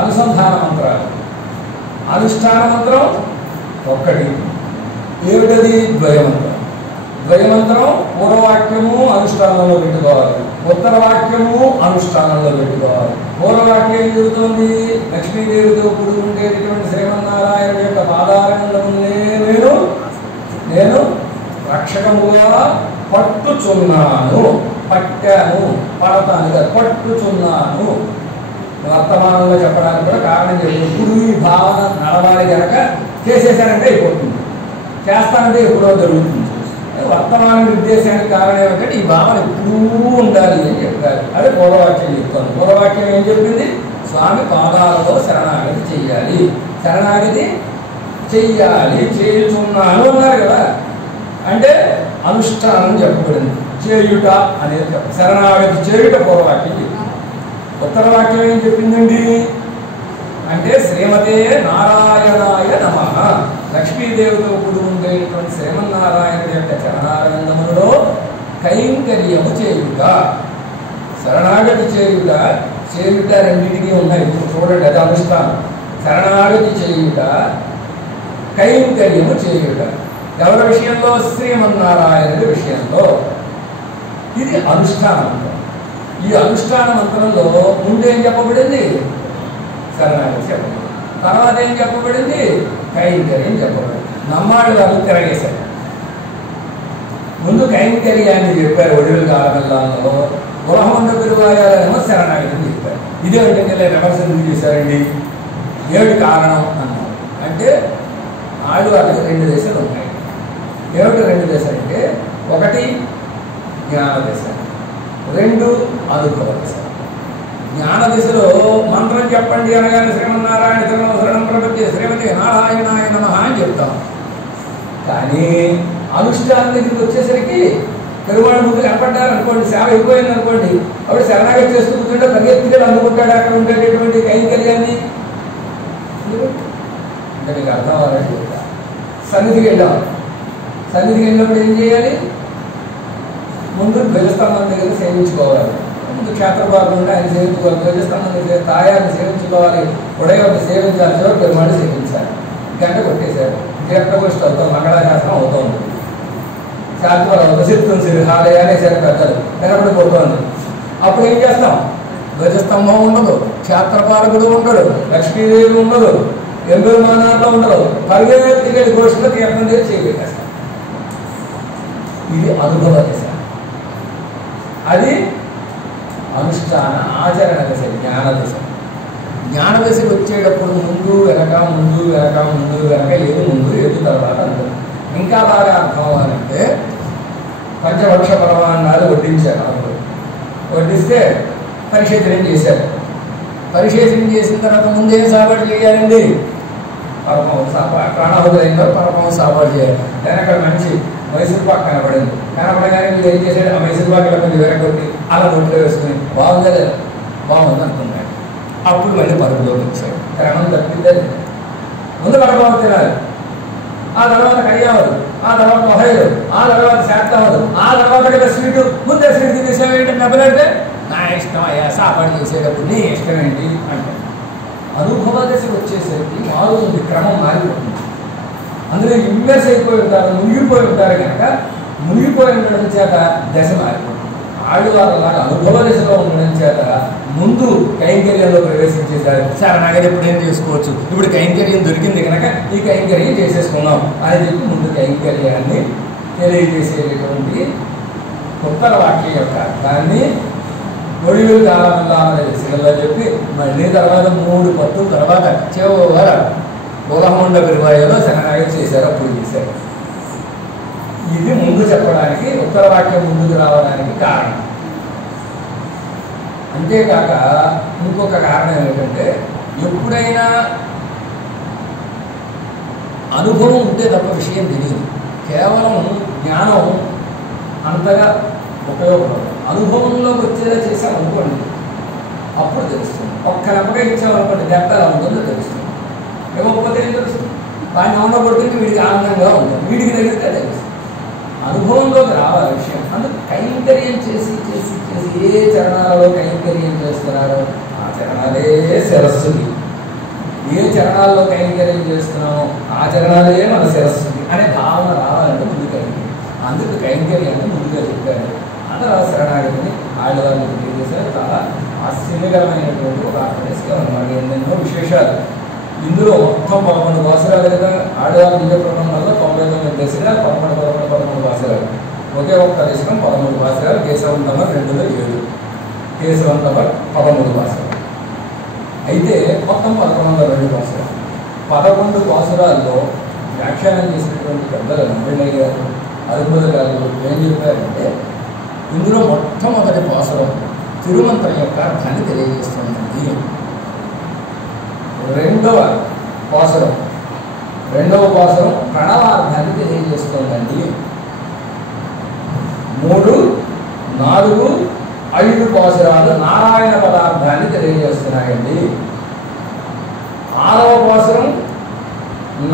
అనుసంధాన మంత్రాలు. అనుష్ఠాన మంత్రం ఒక్కటి, ఏమిటది? ద్వయమంత్రం. ద్వయమంత్రం పూర్వవాక్యము అనుష్ఠానంలో పెట్టుకోవాలి, ఉత్తర వాక్యము అనుష్ఠానంలో పెట్టుకోవాలి. పూర్వవాక్యం ఏం చెబుతోంది? లక్ష్మీదేవితో కూడి ఉండేటటువంటి శ్రీమన్నారాయణ యొక్క పాదారంగమునే నేను రక్షకముగా పట్టుచున్నాను, పట్టాను, పడతాను కదా, పట్టుచున్నాను. వర్తమానంలో చెప్పడానికి కూడా కారణం చెప్పి ఇప్పుడు ఈ భావన నడవాలి కనుక చేసేసానంటే అయిపోతుంది, చేస్తానంటే ఎప్పుడో జరుగుతుంది. వర్తమాన నిర్దేశానికి కారణం ఏమిటంటే ఈ భావన ఎప్పుడూ ఉండాలి అని చెప్పారు. అదే పూర్వవాక్యం చెప్తాను. పూర్వవాక్యం ఏం చెప్పింది? స్వామి పాదాలలో శరణాగతి చెయ్యాలి, శరణాగతి చెయ్యాలి, చేయుచున్నాను అన్నారు కదా. అంటే అనుష్ఠానం చెప్పబడింది, చేయుట అనేది శరణాగతి చేయుట పూర్వవాక్యం చెప్పింది. ఉత్తర వాక్యం ఏం చెప్పిందండి అంటే శ్రీమతే నారాయణాయ నమః, లక్ష్మీదేవితో కూడి ఉండేటువంటి శ్రీమన్నారాయణుడి యొక్క చరణారంగములలో కైంకర్యము చేయుట. శరణాగతి చేయుట, చేయుట రెండింటికి ఉన్నాయి. ఇప్పుడు చూడండి, అది అనుష్ఠానం. శరణాగతి చేయుట, కైంకర్యము చేయుట. ఎవరి విషయంలో? శ్రీమన్నారాయణుడి విషయంలో. ఇది అనుష్ఠాన మంత్రం. ఈ అనుష్ఠాన మంత్రంలో ముందేం చెప్పబడింది? శరణాగతి చెప్పబడింది. తర్వాత ఏం చెప్పబడింది? కైంకర్యం చెప్పబడింది. నమ్మాళ్ళు వాళ్ళు తిరగేశారు. ముందు కైంకర్యాన్ని చెప్పారు ఒడివుల కాలమెల్లాలో, ఉలహమండ పెరుగాయాలేమో శరణాగతిని చెప్పారు. ఇదే అంటే రివర్స్ ఎందుకు చేశారండి? ఏమిటి కారణం అన్నారు అంటే ఆడు వాళ్ళకి 2 దశలు ఉన్నాయి. ఏమిటి 2 దశలు అంటే, ఒకటి జ్ఞాన దశ, 2 అనుభవ దశ. జ్ఞాన దిశలో మంత్రం చెప్పండి అనగానే శ్రీమన్నారాయణ శరణం ప్రపంచ శ్రీమతి నారాయణాయ నమః అని చెప్తాం. కానీ అనుష్ఠానం దగ్గరికి వచ్చేసరికి పెరువాళ్ళ ముందు కనపడ్డారు అనుకోండి, సేవ అయిపోయింది అనుకోండి, అప్పుడు శరణాగతి చేస్తూ కూర్చుంటే పరిగెత్తుగా అనుకుంటాడు అక్కడ ఉండేటటువంటి కైంకర్యాన్ని. అంటే మీకు అర్థం అవ్వాలని చెప్తా. సన్నిధికి వెళ్ళాం. సన్నిధికి వెళ్ళినప్పుడు ఏం చేయాలి? ముందు ధ్వజస్తంభం దగ్గర సేవించుకోవాలి. ముందు క్షేత్రభాగం ఉంటే ఆయన సేవించుకోవాలి, ధ్వజస్తంభం దగ్గర తాయాన్ని సేవించుకోవాలి, ఉడయొకటి సేవించాలి, చివరి పెరుమాళ్ళు సేవించాలి. గంట కొట్టేశారు, తీర్థగోష్ఠి అవుతాం, మంగళాశాసనం అవుతుంది. శాస్త్రాలు ఉపసిద్ధం హాలయాలు వేసారు పెద్దలు, కనపడిపోతుంది. అప్పుడు ఏం చేస్తాం? ధ్వజస్తంభం ఉండదు, క్షేత్రపాలకుడు ఉండడు, లక్ష్మీదేవి ఉండదు, ఎంబెరుమానాల్లో ఉండదు, పరిగెత్తికి గోష్ఠిలో తీర్థం చేసి చేయబెట్టేస్తాం. ఇది అనుభవ దశ. అది అనుష్ఠాన ఆచరణ దశ, జ్ఞాన దశ. జ్ఞాన దశకు వచ్చేటప్పుడు ముందు వెనక ఏది ముందు ఏది తర్వాత అందరు. ఇంకా బాగా అర్థం అవ్వాలంటే పంచభక్ష పరమాన్నాలు వడ్డించారు. అప్పుడు వడ్డిస్తే పరిశేచనం చేశారు. పరిశేచనం చేసిన తర్వాత ముందేం సాపాటు చేయాలండి? పరమహంస ప్రాణాహుతులు అయిన తర్వాత పరమహంస సాపాటు చేయాలి. దాని అక్కడ మంచి మైసూర్ పాక్ కనపడింది. కనపడగానే మీరు ఏం చేశాడు? ఆ మైసూర్ పాక్ ఇలా కొంచెం వేరగొట్టి అలా నోట్లో వేసుకుని బాగుందా లేదా? బాగుంది అనుకున్నాడు. అప్పుడు మళ్ళీ పరుగులోకి వచ్చాడు. క్రమం తప్పిద్దని ముందు కడప తినాలి, ఆ తర్వాత కడియావదు, ఆ తర్వాత మొహైలు, ఆ తర్వాత శాతవదు, ఆ తర్వాత స్వీటు. ముందే స్వీట్ తినేసావేంటి నెబ్బలంటే నా ఇష్టం అయ్యా, సాపాటు చేసేటప్పుడు నీ ఇష్టం ఏంటి అంటే. అనుభవ దశకు వచ్చేసరికి మారుతుంది, క్రమం మారిపోతుంది. అందులో ఇన్వెస్ట్ అయిపోయి ఉంటారు, మునిగిపోయి ఉంటారు కనుక మునిగిపోయి ఉండడం చేత దశ మారిపోతుంది. ఆడువాళ్ళలాగా అనుభవ దశలో ఉండడం చేత ముందు కైంకర్యంలో ప్రవేశించేశారు. శరణాగతి ఎప్పుడు ఏం చేసుకోవచ్చు, ఇప్పుడు కైంకర్యం దొరికింది కనుక ఈ కైంకర్యం చేసేసుకున్నాం అని చెప్పి ముందు కైంకర్యాన్ని తెలియజేసేటటువంటి ఉత్తర వాక్యం యొక్క అర్థాన్ని ఒడివులు కాలంలో శిలలో చెప్పి మళ్ళీ తర్వాత 3 పత్తుల తర్వాత చివర ఉలహమండ పెరువాయలో శరణాగతి చేశారు. అప్పుడు చేశారు. ఇది ముందు చెప్పడానికి, ఉత్తర వాక్యం ముందుకు రావడానికి కారణం. అంతేకాక ఇంకొక కారణం ఏమిటంటే, ఎప్పుడైనా అనుభవం ఉంటే తప్ప విషయం తెలియదు. కేవలం జ్ఞానం అంతగా ఉపయోగపడదు. అనుభవంలోకి వచ్చేలా చేసామనుకోండి అప్పుడు తెలుస్తుంది. ఒక్క నెమ్మగా ఇచ్చామనుకోండి దెబ్బ ఎలా ఉంటుందో తెలుస్తుంది. ఇవ్వకపోతే ఏం తెలుస్తుంది? దాన్ని ఆనంద కొడుతుంటే వీడికి ఆనందంగా ఉంటుంది, వీడికి తగిలితే తెలుస్తుంది. అనుభవంలోకి రావాలి విషయం. అందుకు కైంకర్యం చేసి చేసి చేసి ఏ చరణాలలో కైంకర్యం చేస్తున్నారో ఆ చరణాలే శిరస్సుది. ఏ చరణాల్లో కైంకర్యం చేస్తున్నామో ఆ చరణాలే మన శిరస్సుది అనే భావన రావాలంటే ముందు కైంకర్యం. అందుకు కైంకర్యాన్ని ముందుగా చెప్పారు. అందరూ శరణాగతిని ఆడవాళ్ళకి తెలియజేశారు. చాలా ఆశ్చర్యకరమైనటువంటి ఒక ఆర్గనైజ్గా ఉన్నమాట. ఎన్నెన్నో విశేషాలు ఇందులో మొత్తం 11 భాషరాలు కదా. ఆడవాళ్ళ దివ్య ప్రబంధంలో 99 దశకాలు 11 భాషరాలు. ఒకే ఒక్క దశకం 13 భాషరాలు. కేశవంతమ 2లో 7, కేశవంతమ 13 భాషరాలు. అయితే మొత్తం 1102 భాషరాలు. 11 భాషరాల్లో వ్యాఖ్యానం చేసినటువంటి పెద్దలు నవ్వెళ్ళయ్య గారు, అరుపుల గారు ఏం చెప్పారంటే ఇందులో మొట్టమొదటి భాషలో తిరుమంత్రం యొక్క అర్థాన్ని తెలియజేస్తుందండి. రెండవ పాసురం ప్రణవార్థాన్ని తెలియజేస్తుందండి. 3, 4, 5 పాసురాలు నారాయణ పదార్థాన్ని తెలియజేస్తున్నాయండి. 6వ పాసురం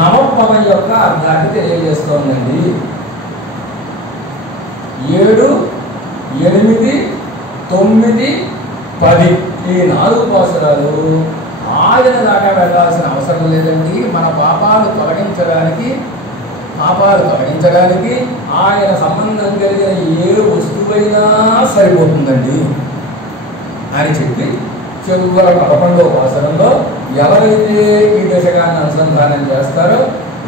నవపదం యొక్క అర్థాన్ని తెలియజేస్తోందండి. 7, 8, 9, 10 ఈ 4 పాసురాలు ఆయన దాకా వెళ్ళాల్సిన అవసరం లేదండి. మన పాపాలు తొలగించడానికి ఆయన సంబంధం కలిగిన ఏ వస్తువైనా సరిపోతుందండి అని చెప్పి చివర 11వ పాసురంలో ఎవరైతే ఈ దశకాన్ని అనుసంధానం చేస్తారో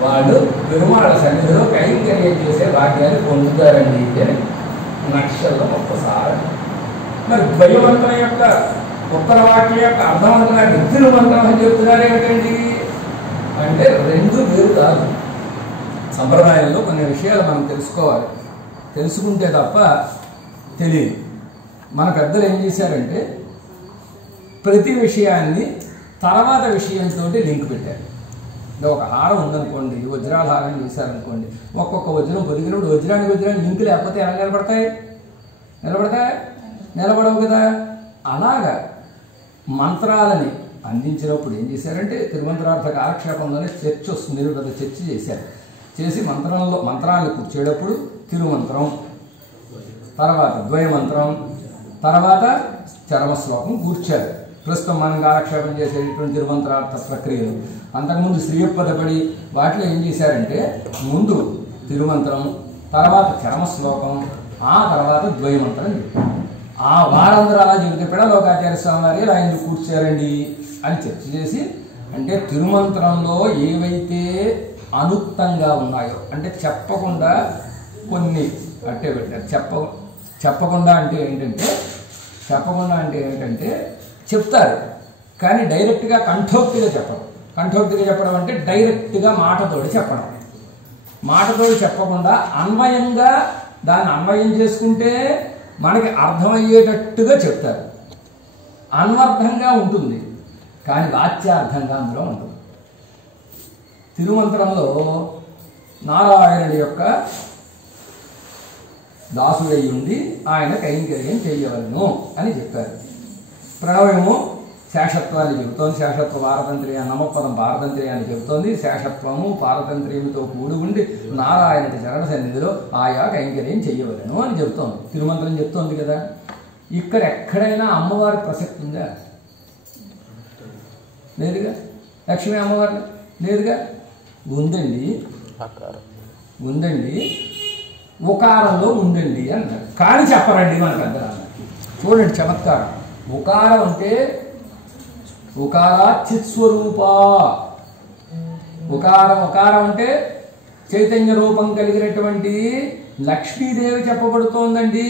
వాళ్ళు పెరుమాళ సన్నిధిలో కైంకర్యం చేసే భాగ్యాన్ని పొందుతారండి అని నక్షల్లో ఒక్కసారి. మరి ద్వయమంత్రం యొక్క ఉత్తర వాక్యం యొక్క అర్థవంతమైన తిరుమంత్రం అని చెప్తున్నారు ఏమిటండి అంటే 2 వేరు కాదు. సంప్రదాయంలో కొన్ని విషయాలు మనం తెలుసుకోవాలి. తెలుసుకుంటే తప్ప తెలియదు. మన పెద్దలు ఏం చేశారంటే ప్రతి విషయాన్ని తర్వాత విషయంతో లింక్ పెట్టారు. ఒక హారం ఉందనుకోండి, వజ్రాల హారం చేశారనుకోండి, ఒక్కొక్క వజ్రం పొదిగినప్పుడు వజ్రానికి లింక్ లేకపోతే ఎలా నిలబడతాయి? నిలబడవు కదా. అలాగా మంత్రాలని అందించినప్పుడు ఏం చేశారంటే తిరుమంత్రార్థ కాలక్షేపంలోనే చర్చ వస్తుంది. పెద్ద చర్చ చేసి మంత్రాలను కూర్చేటప్పుడు తిరుమంత్రం, తర్వాత ద్వయమంత్రం, తర్వాత చరమశ్లోకం కూర్చారు. ప్రస్తుతం మనం కాలక్షేపం చేసేటువంటి తిరుమంత్రార్థ ప్రక్రియలు. అంతకుముందు శ్రీయపదపడి వాటిలో ఏం చేశారంటే ముందు తిరుమంత్రం, తర్వాత చరమశ్లోకం, ఆ తర్వాత ద్వయమంత్రం చెప్పారు. ఆ వారందరూ అలా చెబితే పిడలోకాచార్య స్వామి వారి ఇలా ఎందుకు కూర్చారండి అని చర్చ చేసి, అంటే తిరుమంత్రంలో ఏవైతే అనుక్తంగా ఉన్నాయో అంటే చెప్పకుండా కొన్ని అట్టే పెట్టారు. చెప్పకుండా అంటే ఏంటంటే చెప్తారు కానీ డైరెక్ట్గా కంఠోక్తిగా చెప్పడం. కంఠోక్తిగా చెప్పడం అంటే డైరెక్ట్గా మాటతోటి చెప్పడం. మాటతోటి చెప్పకుండా అన్వయంగా దాన్ని అన్వయం చేసుకుంటే మనకి అర్థమయ్యేటట్టుగా చెప్తారు. అన్వర్థంగా ఉంటుంది కానీ వాచ్యార్థంగా అందులో ఉంటుంది. తిరుమంత్రంలో నారాయణుడి యొక్క దాసుడై ఉండి ఆయన కైంకర్యం చేయవలను అని చెప్పారు. ప్రణవము శేషత్వాన్ని చెబుతోంది. శేషత్వ పారతంత్ర్య నమపదం పారతంత్ర్యాన్ని చెబుతోంది. శేషత్వము పారతంత్ర్యంతో కూడి ఉండి నారాయణుడి చరణ సన్నిధిలో ఆయా కైంకర్యం చెయ్యవలను అని చెబుతోంది. తిరుమంత్రం చెప్తోంది కదా. ఇక్కడ ఎక్కడైనా అమ్మవారి ప్రసక్తి ఉందా? లేదుగా. లక్ష్మీ అమ్మవారి లేదుగా. ఉందండి ఉకారంలో ఉండండి అన్నారు కానీ చెప్పరండి మన పెద్దలు. చూడండి చమత్కారం. ఉకారం అంటే ఉకారాచిత్స్వరూప. ఉకారం అంటే చైతన్య రూపం కలిగినటువంటి లక్ష్మీదేవి చెప్పబడుతోందండి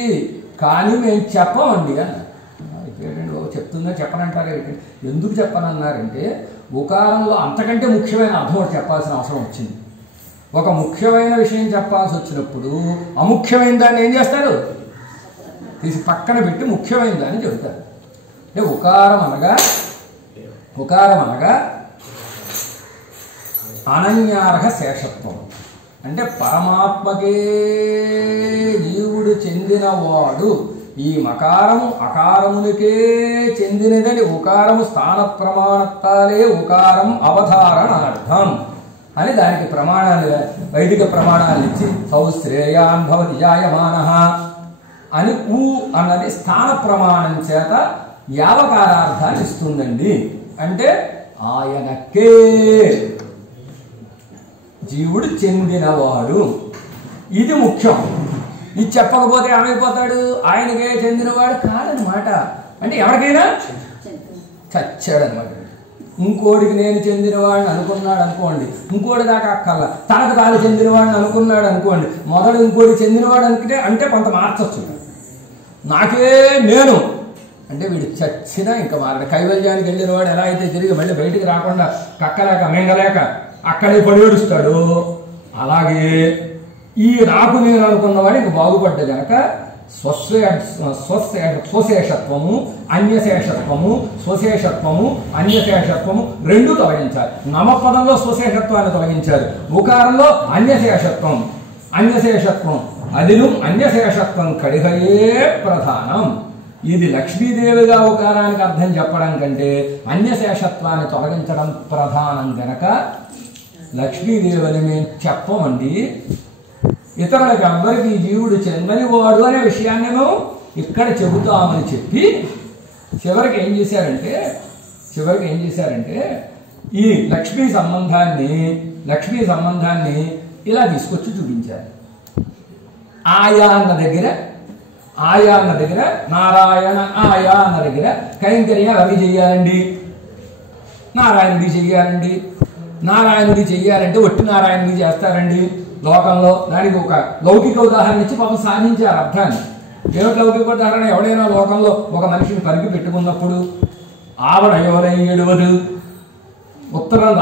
కానీ మేము చెప్పమండి అన్నారు. చెప్తుందా చెప్పనంటారు. ఎందుకు చెప్పనన్నారంటే ఉకారంలో అంతకంటే ముఖ్యమైన అర్థం ఒకటి చెప్పాల్సిన అవసరం వచ్చింది. ఒక ముఖ్యమైన విషయం చెప్పాల్సి వచ్చినప్పుడు అముఖ్యమైన దాన్ని ఏం చేస్తారు? తీసి పక్కన పెట్టి ముఖ్యమైన దాన్ని చెబుతారు. అంటే ఉకారం అనగా అనన్యార్హ శేషత్వం. అంటే పరమాత్మకే జీవుడు చెందినవాడు. ఈ మకారము అకారమునికే చెందినదని ఉకారము స్థాన ప్రమాణత్తాలే ఉకారం అవధారణార్థం అని దానికి ప్రమాణాలు వైదిక ప్రమాణాలు ఇచ్చి సౌశ్రేయాన్ భవతి జాయమానః అని ఊ అన్నది స్థాన ప్రమాణం చేత యావకారార్థాన్ని ఇస్తుందండి. అంటే ఆయనకే జీవుడు చెందినవాడు. ఇది ముఖ్యం. ఇది చెప్పకపోతే ఏమైపోతాడు? ఆయనకే చెందినవాడు కాదనమాట. అంటే ఎవరికైనా చచ్చాడనమాట. ఇంకోడికి నేను చెందినవాడిని అనుకున్నాడు అనుకోండి, ఇంకోటి దాకా అక్కర్లా. తనకు తాను చెందినవాడిని అనుకున్నాడు అనుకోండి, మొదలు ఇంకోటి చెందినవాడు అనుకుంటే అంటే కొంత మార్చొచ్చు. నాకే నేను అంటే వీడు చచ్చినా ఇంకా మారడు. కైవల్యానికి వెళ్ళినవాడు ఎలా అయితే తిరిగి మళ్ళీ బయటికి రాకుండా కక్కలేక మింగలేక అక్కడే పడేడుస్తాడు, అలాగే ఈ నాకు నేను అనుకున్నవాడు ఇంక బాగుపడ్డ కనుక స్వశేషత్వము అన్యశేషత్వము స్వశేషత్వము అన్యశేషత్వము రెండు తొలగించాలి. నమపదంలో స్వశేషత్వాన్ని తొలగించారు, ఉకారంలో అన్యశేషత్వం. అన్యశేషత్వం అదిను అన్యశేషత్వం కడిగయే ప్రధానం. ఇది లక్ష్మీదేవిగా ఉకారానికి అర్థం చెప్పడం కంటే అన్యశేషత్వాన్ని తొలగించడం ప్రధానం గనక లక్ష్మీదేవిని మేము చెప్పమండి. ఇతరులకు అందరికీ జీవుడు చెందని అనే విషయాన్ని మేము ఇక్కడ చెబుతామని చెప్పి చివరికి ఏం చేశారంటే ఈ లక్ష్మీ సంబంధాన్ని ఇలా తీసుకొచ్చి చూపించారు. ఆయా అన్న దగ్గర నారాయణ ఆయా అన్న దగ్గర కైంకర్యం ఎవరికి చెయ్యాలండి? నారాయణుడికి చెయ్యాలండి. నారాయణుడికి చెయ్యాలంటే ఒట్టి నారాయణుడికి చేస్తారండి లోకంలో. దానికి ఒక లౌకిక ఉదాహరణ ఇచ్చి పాపం సాధించారు అర్థాన్ని. ఏమిటి లౌకిక ఉదాహరణ? ఎవడైనా లోకంలో ఒక మనిషిని పరికి పెట్టుకున్నప్పుడు ఆవిడ ఎవరైనా ఏడువదు, పత్రం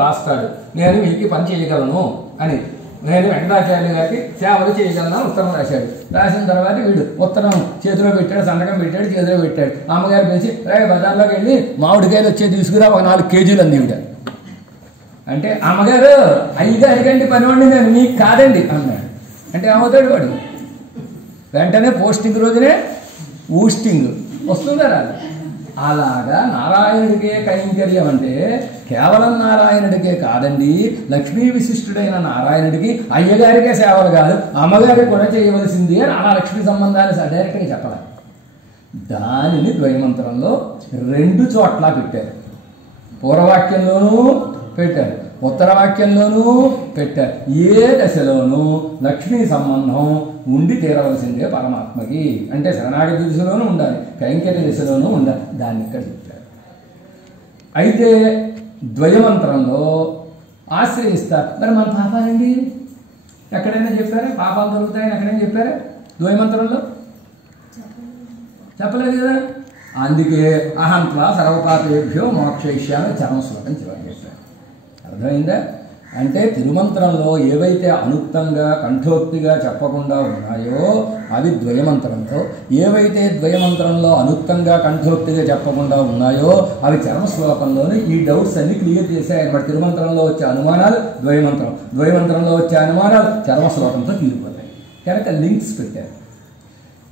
రాస్తాడు, నేను మీకు పని చేయగలను అని. నేను వెంకటాచార్య గారికి సేవలు చేయగలను ఉత్తరం రాశాడు. రాసిన తర్వాత వీడు ఉత్తరం చేతిలో పెట్టాడు, సంతకం పెట్టాడు, చేతిలో పెట్టాడు. అమ్మగారు పిలిచి బజార్లోకి వెళ్ళి మామిడికాయలు వచ్చే తీసుకురా, ఒక 4 కేజీలు అంది వీడ. అంటే అమ్మగారు అయ్యగారికండి పనివాడిని నేను, నీకు కాదండి అన్నాడు. అంటే ఏమవుతాడు వాడు? వెంటనే పోస్టింగ్ రోజునే ఊస్టింగ్ వస్తుందా రాదు? అలాగా నారాయణుడికే కైంకర్యం అంటే కేవలం నారాయణుడికే కాదండి, లక్ష్మీ విశిష్టుడైన నారాయణుడికి అయ్యగారికే సేవలు కాదు అమ్మగారికి కూడా చేయవలసింది అని అలా లక్ష్మీ సంబంధాన్ని డైరెక్ట్గా చెప్పాలి. దానిని ద్వైమంత్రంలో 2 చోట్ల పెట్టారు. పూర్వవాక్యంలోనూ పెట్టారు, ఉత్తర వాక్యంలోనూ పెట్టారు. ఏ దశలోనూ లక్ష్మీ సంబంధం ఉండి తీరవలసిందే పరమాత్మకి. అంటే శరణాగతి దిశలోనూ ఉండాలి, కైంకర్య దిశలోనూ ఉండాలి. దాన్ని ఇక్కడ చెప్పారు. అయితే ద్వయమంత్రంలో ఆశ్రయిస్తారు. మరి మన పాపాలండి ఎక్కడైనా చెప్పారా? పాపాలు దొరుకుతాయని ఎక్కడైనా చెప్పారా? ద్వయమంత్రంలో చెప్పలేదు కదా. అందుకే అహంత్వా సర్వపాపేభ్యో మోక్షయిష్యామి చర్మశ్లోకం చెప్పారు. అర్థమైందా? అంటే తిరుమంత్రంలో ఏవైతే అనుక్తంగా కంఠోక్తిగా చెప్పకుండా ఉన్నాయో అవి ద్వయమంత్రంతో, ఏవైతే ద్వయమంత్రంలో అనుక్తంగా కంఠోక్తిగా చెప్పకుండా ఉన్నాయో అవి చర్మశ్లోకంలోనే ఈ డౌట్స్ అన్ని క్లియర్ చేశాయన్నమాట. తిరుమంత్రంలో వచ్చే అనుమానాలు ద్వయమంత్రంలో వచ్చే అనుమానాలు చర్మశ్లోకంతో తీరిపోతాయి కనుక లింక్స్ పెట్టారు.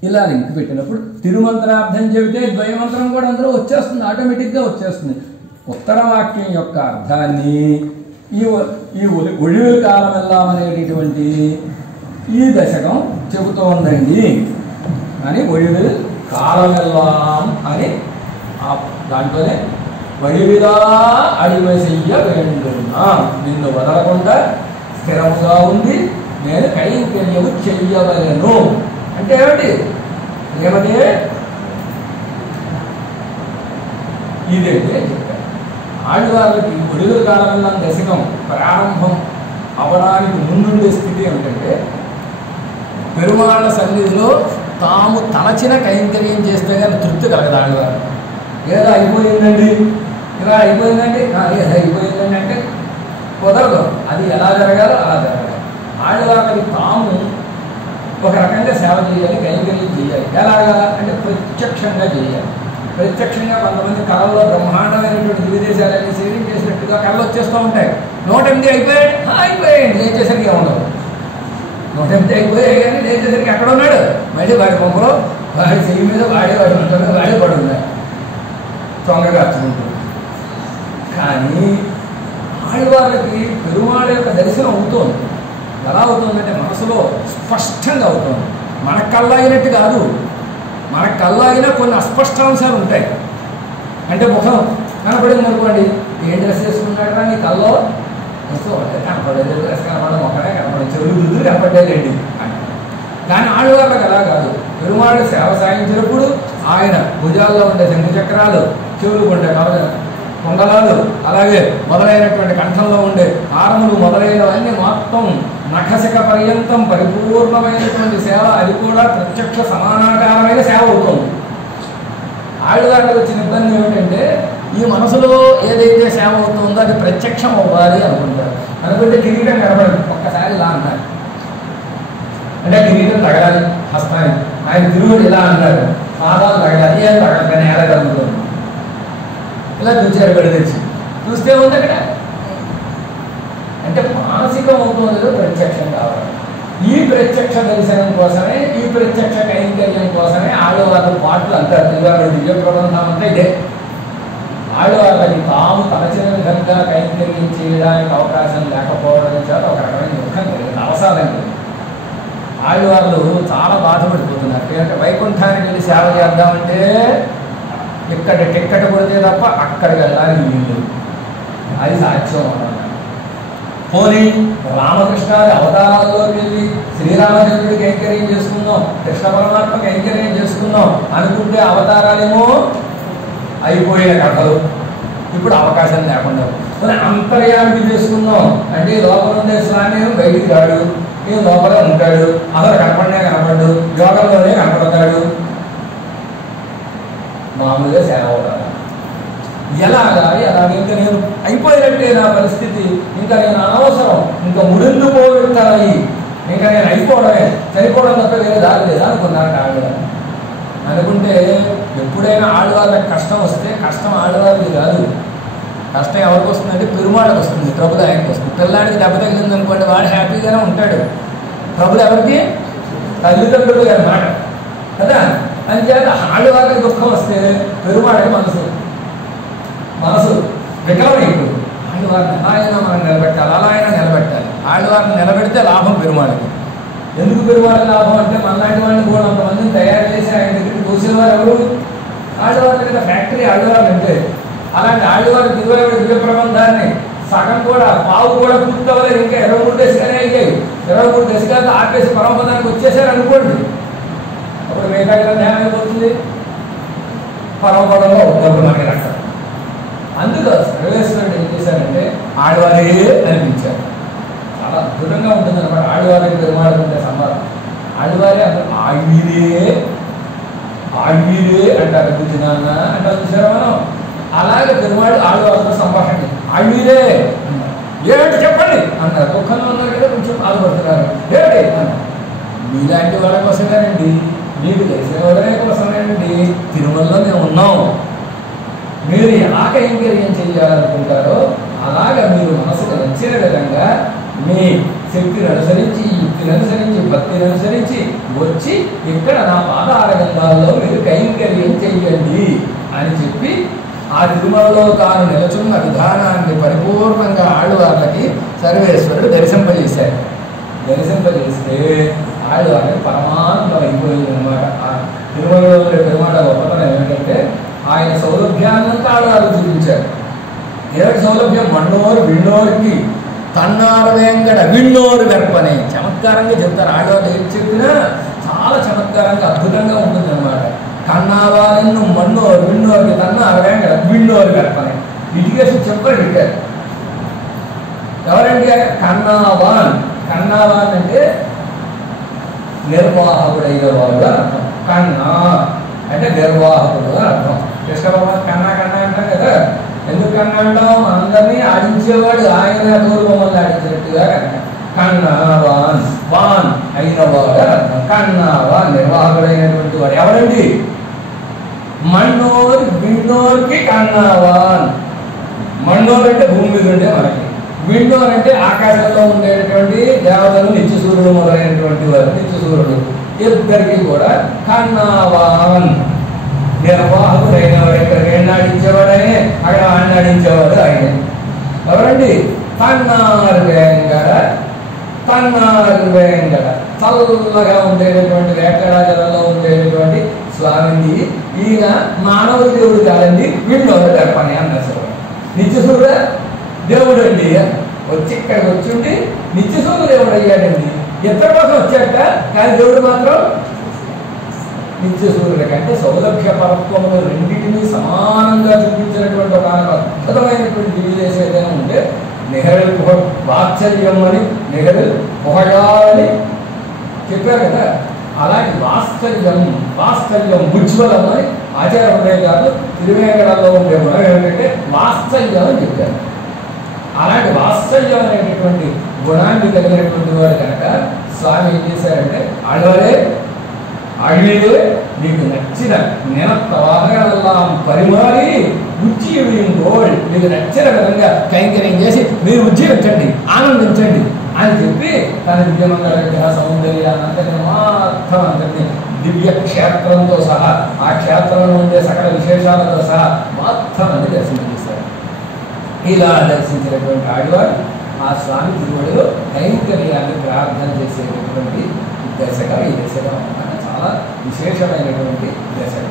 ఇలా లింక్ పెట్టినప్పుడు తిరుమంత్రార్థం చెబితే ద్వయమంత్రం కూడా అందులో వచ్చేస్తుంది, ఆటోమేటిక్గా వచ్చేస్తుంది. ఉత్తర వాక్యం యొక్క అర్థాన్ని ఈ ఒడివేలు కాలం వెళ్ళామనేటటువంటి ఈ దశకం చెబుతోందండి అని ఒడివేలు కాలం వెళ్ళాం అని దాంట్లోనే వడివిదా అడివెయ్య వేండున్నా, నిన్ను వదలకుండా స్థిరముగా ఉంది నేను కైంకర్యము చెయ్యవలను. అంటే ఏమిటి? ఏమని ఇదేంటి చెప్పారు. ఆడవాళ్ళకి ఒడివేలు కాలం దశకం ప్రారంభం అవడానికి ముందుండే స్థితి ఏమిటంటే పెరుమాళ్ళ సన్నిధిలో తాము తలచిన కైంకర్యం చేస్తే కానీ తృప్తి కలగదు. ఆడవారు ఏదో అయిపోయిందండి, ఇలా అయిపోయిందండి, ఏదో అయిపోయిందండి అంటే కుదరదు. అది ఎలా జరగాలో అలా జరగాలి. ఆడవాళ్ళకి తాము ఒక రకంగా సేవ చేయాలి, కైంకర్యం చేయాలి. ఎలాగా అంటే ప్రత్యక్షంగా చేయాలి. ప్రత్యక్షంగా కొంతమంది కళల్లో బ్రహ్మాండమైనటువంటి విదేశాలన్నీ సేవింగ్ చేసినట్టుగా కళలు వచ్చేస్తూ ఉంటాయి. 108 అయిపోయాడు, అయిపోయాడు, లేచేసరికి ఏముండదు. 108 అయిపోయాయి కానీ లేచేసరికి ఎక్కడ ఉన్నాడు, మళ్ళీ వాడి మొక్కలో వాడి చెయ్యి మీద వాడే ఉంటాడు, వాడే పడున్నాడు తొందరగా అర్థమవుతుంది. కానీ ఆడవాళ్ళకి పెరుమాళ యొక్క దర్శనం అవుతోంది. ఎలా అవుతుందంటే మనసులో స్పష్టంగా అవుతుంది. మనకు కల్లాగినట్టు కాదు, మనకు కల్లాగినా కొన్ని అస్పష్టాంశాలు ఉంటాయి. అంటే ముఖం కనపడింది అనుకోండి, ఏం డ్రెస్ వేసుకున్నాడు నీ కల్లో కనపడేది, డ్రెస్ కనపడడం మొక్కనే కనపడదు, చెవులు దుద్దులు కనపడేదండి అని. కానీ ఆడవాళ్ళకి అలా కాదు. పెరుమాళ సేవ సాగించినప్పుడు ఆయన భుజాల్లో ఉండే శంఖ చక్రాలు, చెవులు ఉండే కుండలాలు, అలాగే మొదలైనటువంటి కంఠంలో ఉండే హారములు మొదలైనవన్నీ మొత్తం నఖశిఖ పర్యంతం పరిపూర్ణమైనటువంటి సేవ. అది కూడా ప్రత్యక్ష సమానాకారమైన సేవ అవుతుంది. ఆడవాళ్ళకి వచ్చిన ఇబ్బంది ఏమిటంటే ఈ మనసులో ఏదైతే సేవ అవుతుందో అది ప్రత్యక్షం అవ్వాలి అనుకుంటారు. అనుకుంటే కిరీటం కనపడదు, ఒక్కసారి ఇలా అన్నారు అంటే కిరీటం తగలాలి హస్తాన్ని. ఆయన తిరుగుడు ఇలా అన్నారు, పాదాలు తగలాలి, ఏం తగలక నేల కలుగుతుంది. ఇలా చూచారు గడి తెచ్చి చూస్తే ఉంది అక్కడ. అంటే మానసికం అవుతుందో ప్రత్యక్షం కావాలి. ఈ ప్రత్యక్ష దర్శనం కోసమే, ఈ ప్రత్యక్ష కైంకర్యం కోసమే ఆడవాళ్ళ పాటలు అంటారు. ఇవాళ దివ్య ప్రబంధం అంతా ఇదే. ఆడవాళ్ళకి తాము తలచిన విధంగా కైంకర్యం చేయడానికి అవకాశం లేకపోవడం చేత ఒక రకమైన దుఃఖం కలిగింది, అవసరం కలిగింది. ఆడవాళ్ళు చాలా బాధపడిపోతున్నారు. ఎందుకంటే వైకుంఠానికి వెళ్ళి సేవ చేద్దామంటే ఇక్కడ టిక్కెట్ కొడితే తప్ప అక్కడికి వెళ్ళడానికి వీలు. అది సాధ్యం అన్నమాట. పోనీ రామకృష్ణాది అవతారాల్లోకి వెళ్ళి శ్రీరామచంద్రుడి కైంకర్యం చేసుకుందాం, కృష్ణ పరమాత్మ కైంకర్యం చేసుకుందాం అనుకుంటే అవతారాలేమో అయిపోయిన కథలు, ఇప్పుడు అవకాశం లేకుండా. అంతర్యామి చేసుకుందాం అంటే లోపల ఉండే స్వామి బయటికి రాడు, నేను లోపల ఉంటాడు, అసలు కనపడినే కనపడ్డు, యోగంలోనే కనపడతాడు. మామూలుగా సేవ అవుతాడు. ఎలాగా ఇంకా నేను అయిపోయినట్టే నా పరిస్థితి, ఇంకా నేను అనవసరం, ఇంకా ముడిందుకోగలుగుతాయి, ఇంకా నేను అయిపోవడమే, చనిపోవడం తప్ప వేరే దారి లేదా అనుకున్నాను. ఆవిడ అనుకుంటే ఎప్పుడైనా ఆడవాళ్ళకి కష్టం వస్తే కష్టం ఆడవాళ్ళకి కాదు, కష్టం ఎవరికి వస్తుందంటే పెరుమాళ్ళకి వస్తుంది, ప్రభుత్వ ఆయనకి వస్తుంది. పిల్లాడికి దెబ్బ తగిలింది అనుకోండి, వాడు హ్యాపీగానే ఉంటాడు. ప్రభుత్వ ఎవరికి? తల్లిదండ్రులు గారి మాట కదా. అంచేత ఆడవాళ్ళకి దుఃఖం వస్తే పెరుమాళ్ళకి మనసు వికలమైపోతుంది. ఆడవారిని ఎలా అయినా మనం నిలబెట్టాలి, అలా అయినా నిలబెట్టాలి. ఆడవారిని నిలబెడితే లాభం పెరుమాళ్ళకి. ఎందుకు పెరుమాళ్ళ లాభం అంటే మనలాంటి వాడిని కూడా కొంతమందిని తయారు చేసి ఆయన దగ్గరికి దూసిన వారు ఎవరు? ఆడవాళ్ళ కదా ఫ్యాక్టరీ ఆడవాళ్ళు అంటే. అలాంటి ఆడవారు దివ్య ప్రబంధాన్ని సగం కూడా పావు కూడా పూర్తి అవ్వలేదు, ఇంకా 23 దశగానే అయ్యాయి. 23 దశగానే ఆపేసి పరమపదానికి వచ్చేసారు అనుకోండి, అప్పుడు మిగతా ధ్యానం అయిపోతుంది. పరమపదంలో ఉన్నప్పుడు మనకి రక్షణ. అందుకు సర్వేశ్వరుడు ఏం చేశారంటే ఆడవారే అనిపించారు. చాలా అద్భుతంగా ఉంటుంది అనమాట ఆడవారికి పెరుమాళకు ఉండే సంబంధం. ఆడవారే అందరూ ఆడవీరే అంటారు, గుజనాన్న అంటారు, చూసారా మనం. అలాగే పెరుమాళు ఆడవారితో సంభాషణ, ఆడవీరే అన్నారు. ఏమిటి చెప్పండి అన్నారు. దుఃఖంలో ఉన్నారు కదా, కొంచెం బాధపడుతున్నారు, ఏమిటి అన్నారు. మీలాంటి వాళ్ళ కోసమేనండి, మీకు తెలిసిన వాళ్ళనే కోసమేనండి తిరుమలలో మేము ఉన్నాం. మీరు ఎలా కైంకర్యం చేయాలనుకుంటారో అలాగా మీరు మనసుకు నచ్చిన విధంగా మీ శక్తిని అనుసరించి, యుక్తిని అనుసరించి, భక్తిని అనుసరించి వచ్చి ఇక్కడ నా పాదారగంధాల్లో మీరు కైంకర్యం చెయ్యండి అని చెప్పి ఆ తిరుమలలో తాను నిలచున్న విధానాన్ని పరిపూర్ణంగా ఆళ్ళవార్లకి సర్వేశ్వరుడు దర్శింపజేశాడు. దర్శింపజేస్తే ఆళ్ళవార్లకి పరమానందం అయిపోయింది అనమాట. ఆ తిరుమలలో ఉండే పెరుమాళ గొప్పతనం ఏమిటంటే ఆయన సౌలభ్యాన్నంతా ఆడవారు చూపించారు. ఏమిటి సౌలభ్యం? మన్నోరు విన్నోరికి తన్నారు వెంకట విన్నోరు వెర్పనే చమత్కారంగా చెప్తారు. ఆడవాళ్ళు ఏం చెప్పినా చాలా చమత్కారంగా అద్భుతంగా ఉంటుంది అనమాట. కన్నావారిను మన్నోరు విన్నోరికి తన్నారు వెంకట విన్నోరు వెర్పనే ఇటికేషన్ చెప్పని పెట్టారు. ఎవరంటే కన్నావాన్. కన్నావాన్ అంటే నిర్వాహకుడైన వాడు అని అర్థం. కన్నా అంటే నిర్వాహకుడు అని అర్థం. కృష్ణ భగవాన్ కన్నా కన్నా అంటాం కదా. ఎందుకు కన్నా అంటాం? మనందరినీ ఆడించేవాడు ఆయన, నూరు బొమ్మల్ని ఆడించినట్టుగా కనుక కన్నావాన్, వాన్ అయిన వాడు అని అర్థం. కన్నావాన్ నిర్వాహకుడైనటువంటి వాడు ఎవరండి? మన్నోరు విన్నోరికి కన్నావాన్. మన్నోరు అంటే భూమి మీద ఉండే మనకి, విండోర్ అంటే ఆకాశంలో ఉండేటటువంటి దేవతలు నిత్య సూర్యుడు మొదలైనటువంటి వారు నిత్య సూర్యుడు ఇద్దరికి కూడా కన్నావాన్ నిర్వాహకుడైన ఇక్కడ నాడించేవాడనే అక్కడ నాడించేవాడు ఆయనే. ఎవరండి? తన్నారు వేంగడ చల్లగా ఉండేటటువంటి వేంకటాచలంలో ఉండేటటువంటి స్వామిని ఈయన మానవ దేవుడు కాదండి, వీళ్ళు పని అన్నారు. నిత్యసూర్య దేవుడు అండి వచ్చి ఇక్కడికి వచ్చి ఉండి నిత్యసూర్య దేవుడు అయ్యాడండి. ఇద్దరి కోసం వచ్చాక కానీ దేవుడు మాత్రం నిత్యసూర్యుల కంటే సౌలభ్య పరత్వంలో రెండింటినీ సమానంగా చూపించినటువంటి ఒక అద్భుతమైనటువంటి దివ్యదేశం ఏదైనా ఉంటే నిహరల్ వాత్సల్యం అని నిహరల్ పొగడాలని చెప్పారు కదా. అలాంటి వాత్సల్యం ఉజ్వలం అని ఆచార్య హృదయ గారు తిరువేంకటాల్లో ఉండే గుణం ఏమిటంటే వాత్సల్యం అని చెప్పారు. అలాంటి వాత్సల్యం అనేటటువంటి గుణాన్ని కలిగినటువంటి వాడు కనుక స్వామి ఏం చేశారంటే అழிவே నీకు నచ్చిన నిరత్త వాహనల్లాం పరిమారి ఉజ్జీవింగోల్ మీకు నచ్చిన విధంగా కైంకర్యం చేసి మీరు ఉజ్జీవించండి, ఆనందించండి అని చెప్పి తన దివ్యమంగళ విగ్రహ సౌందర్యాన్ని మాత్రం అందరినీ దివ్య క్షేత్రంతో సహా ఆ క్షేత్రంలో ఉండే సకల విశేషాలతో సహా మొత్తం అన్ని దర్శనం చేశారు. ఇలా దర్శించినటువంటి ఆడవారు ఆ స్వామి తిరుమలలో కైంకర్యాన్ని ప్రార్థన చేసేటటువంటి దశగా ఈ దశగా ఉన్నాను. చాలా విశేషమైనటువంటి దశగా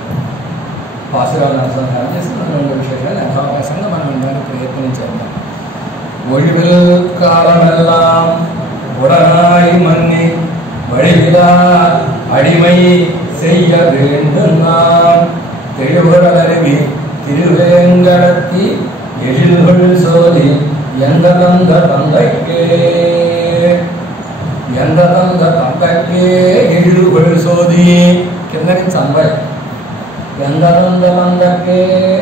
పాసురాలను అనుసంధానం చేస్తున్న రెండు విశేషాలు యథావకాశంగా మనం వినడానికి ప్రయత్నం చేద్దాం. ஒழிவில் காலமெல்லாம் உடனாய் மன்னி வழிவிலா அடிமை செய்ய வேண்டும் நாம் தெளிவுகளருவி திருவேங்கடத்தி எழில்கள் சோதி எந்த தந்த தந்தைக்கே ఎడుగుబడి సోది కింద నుంచి అమ్మాయి ఎందరందరందరికే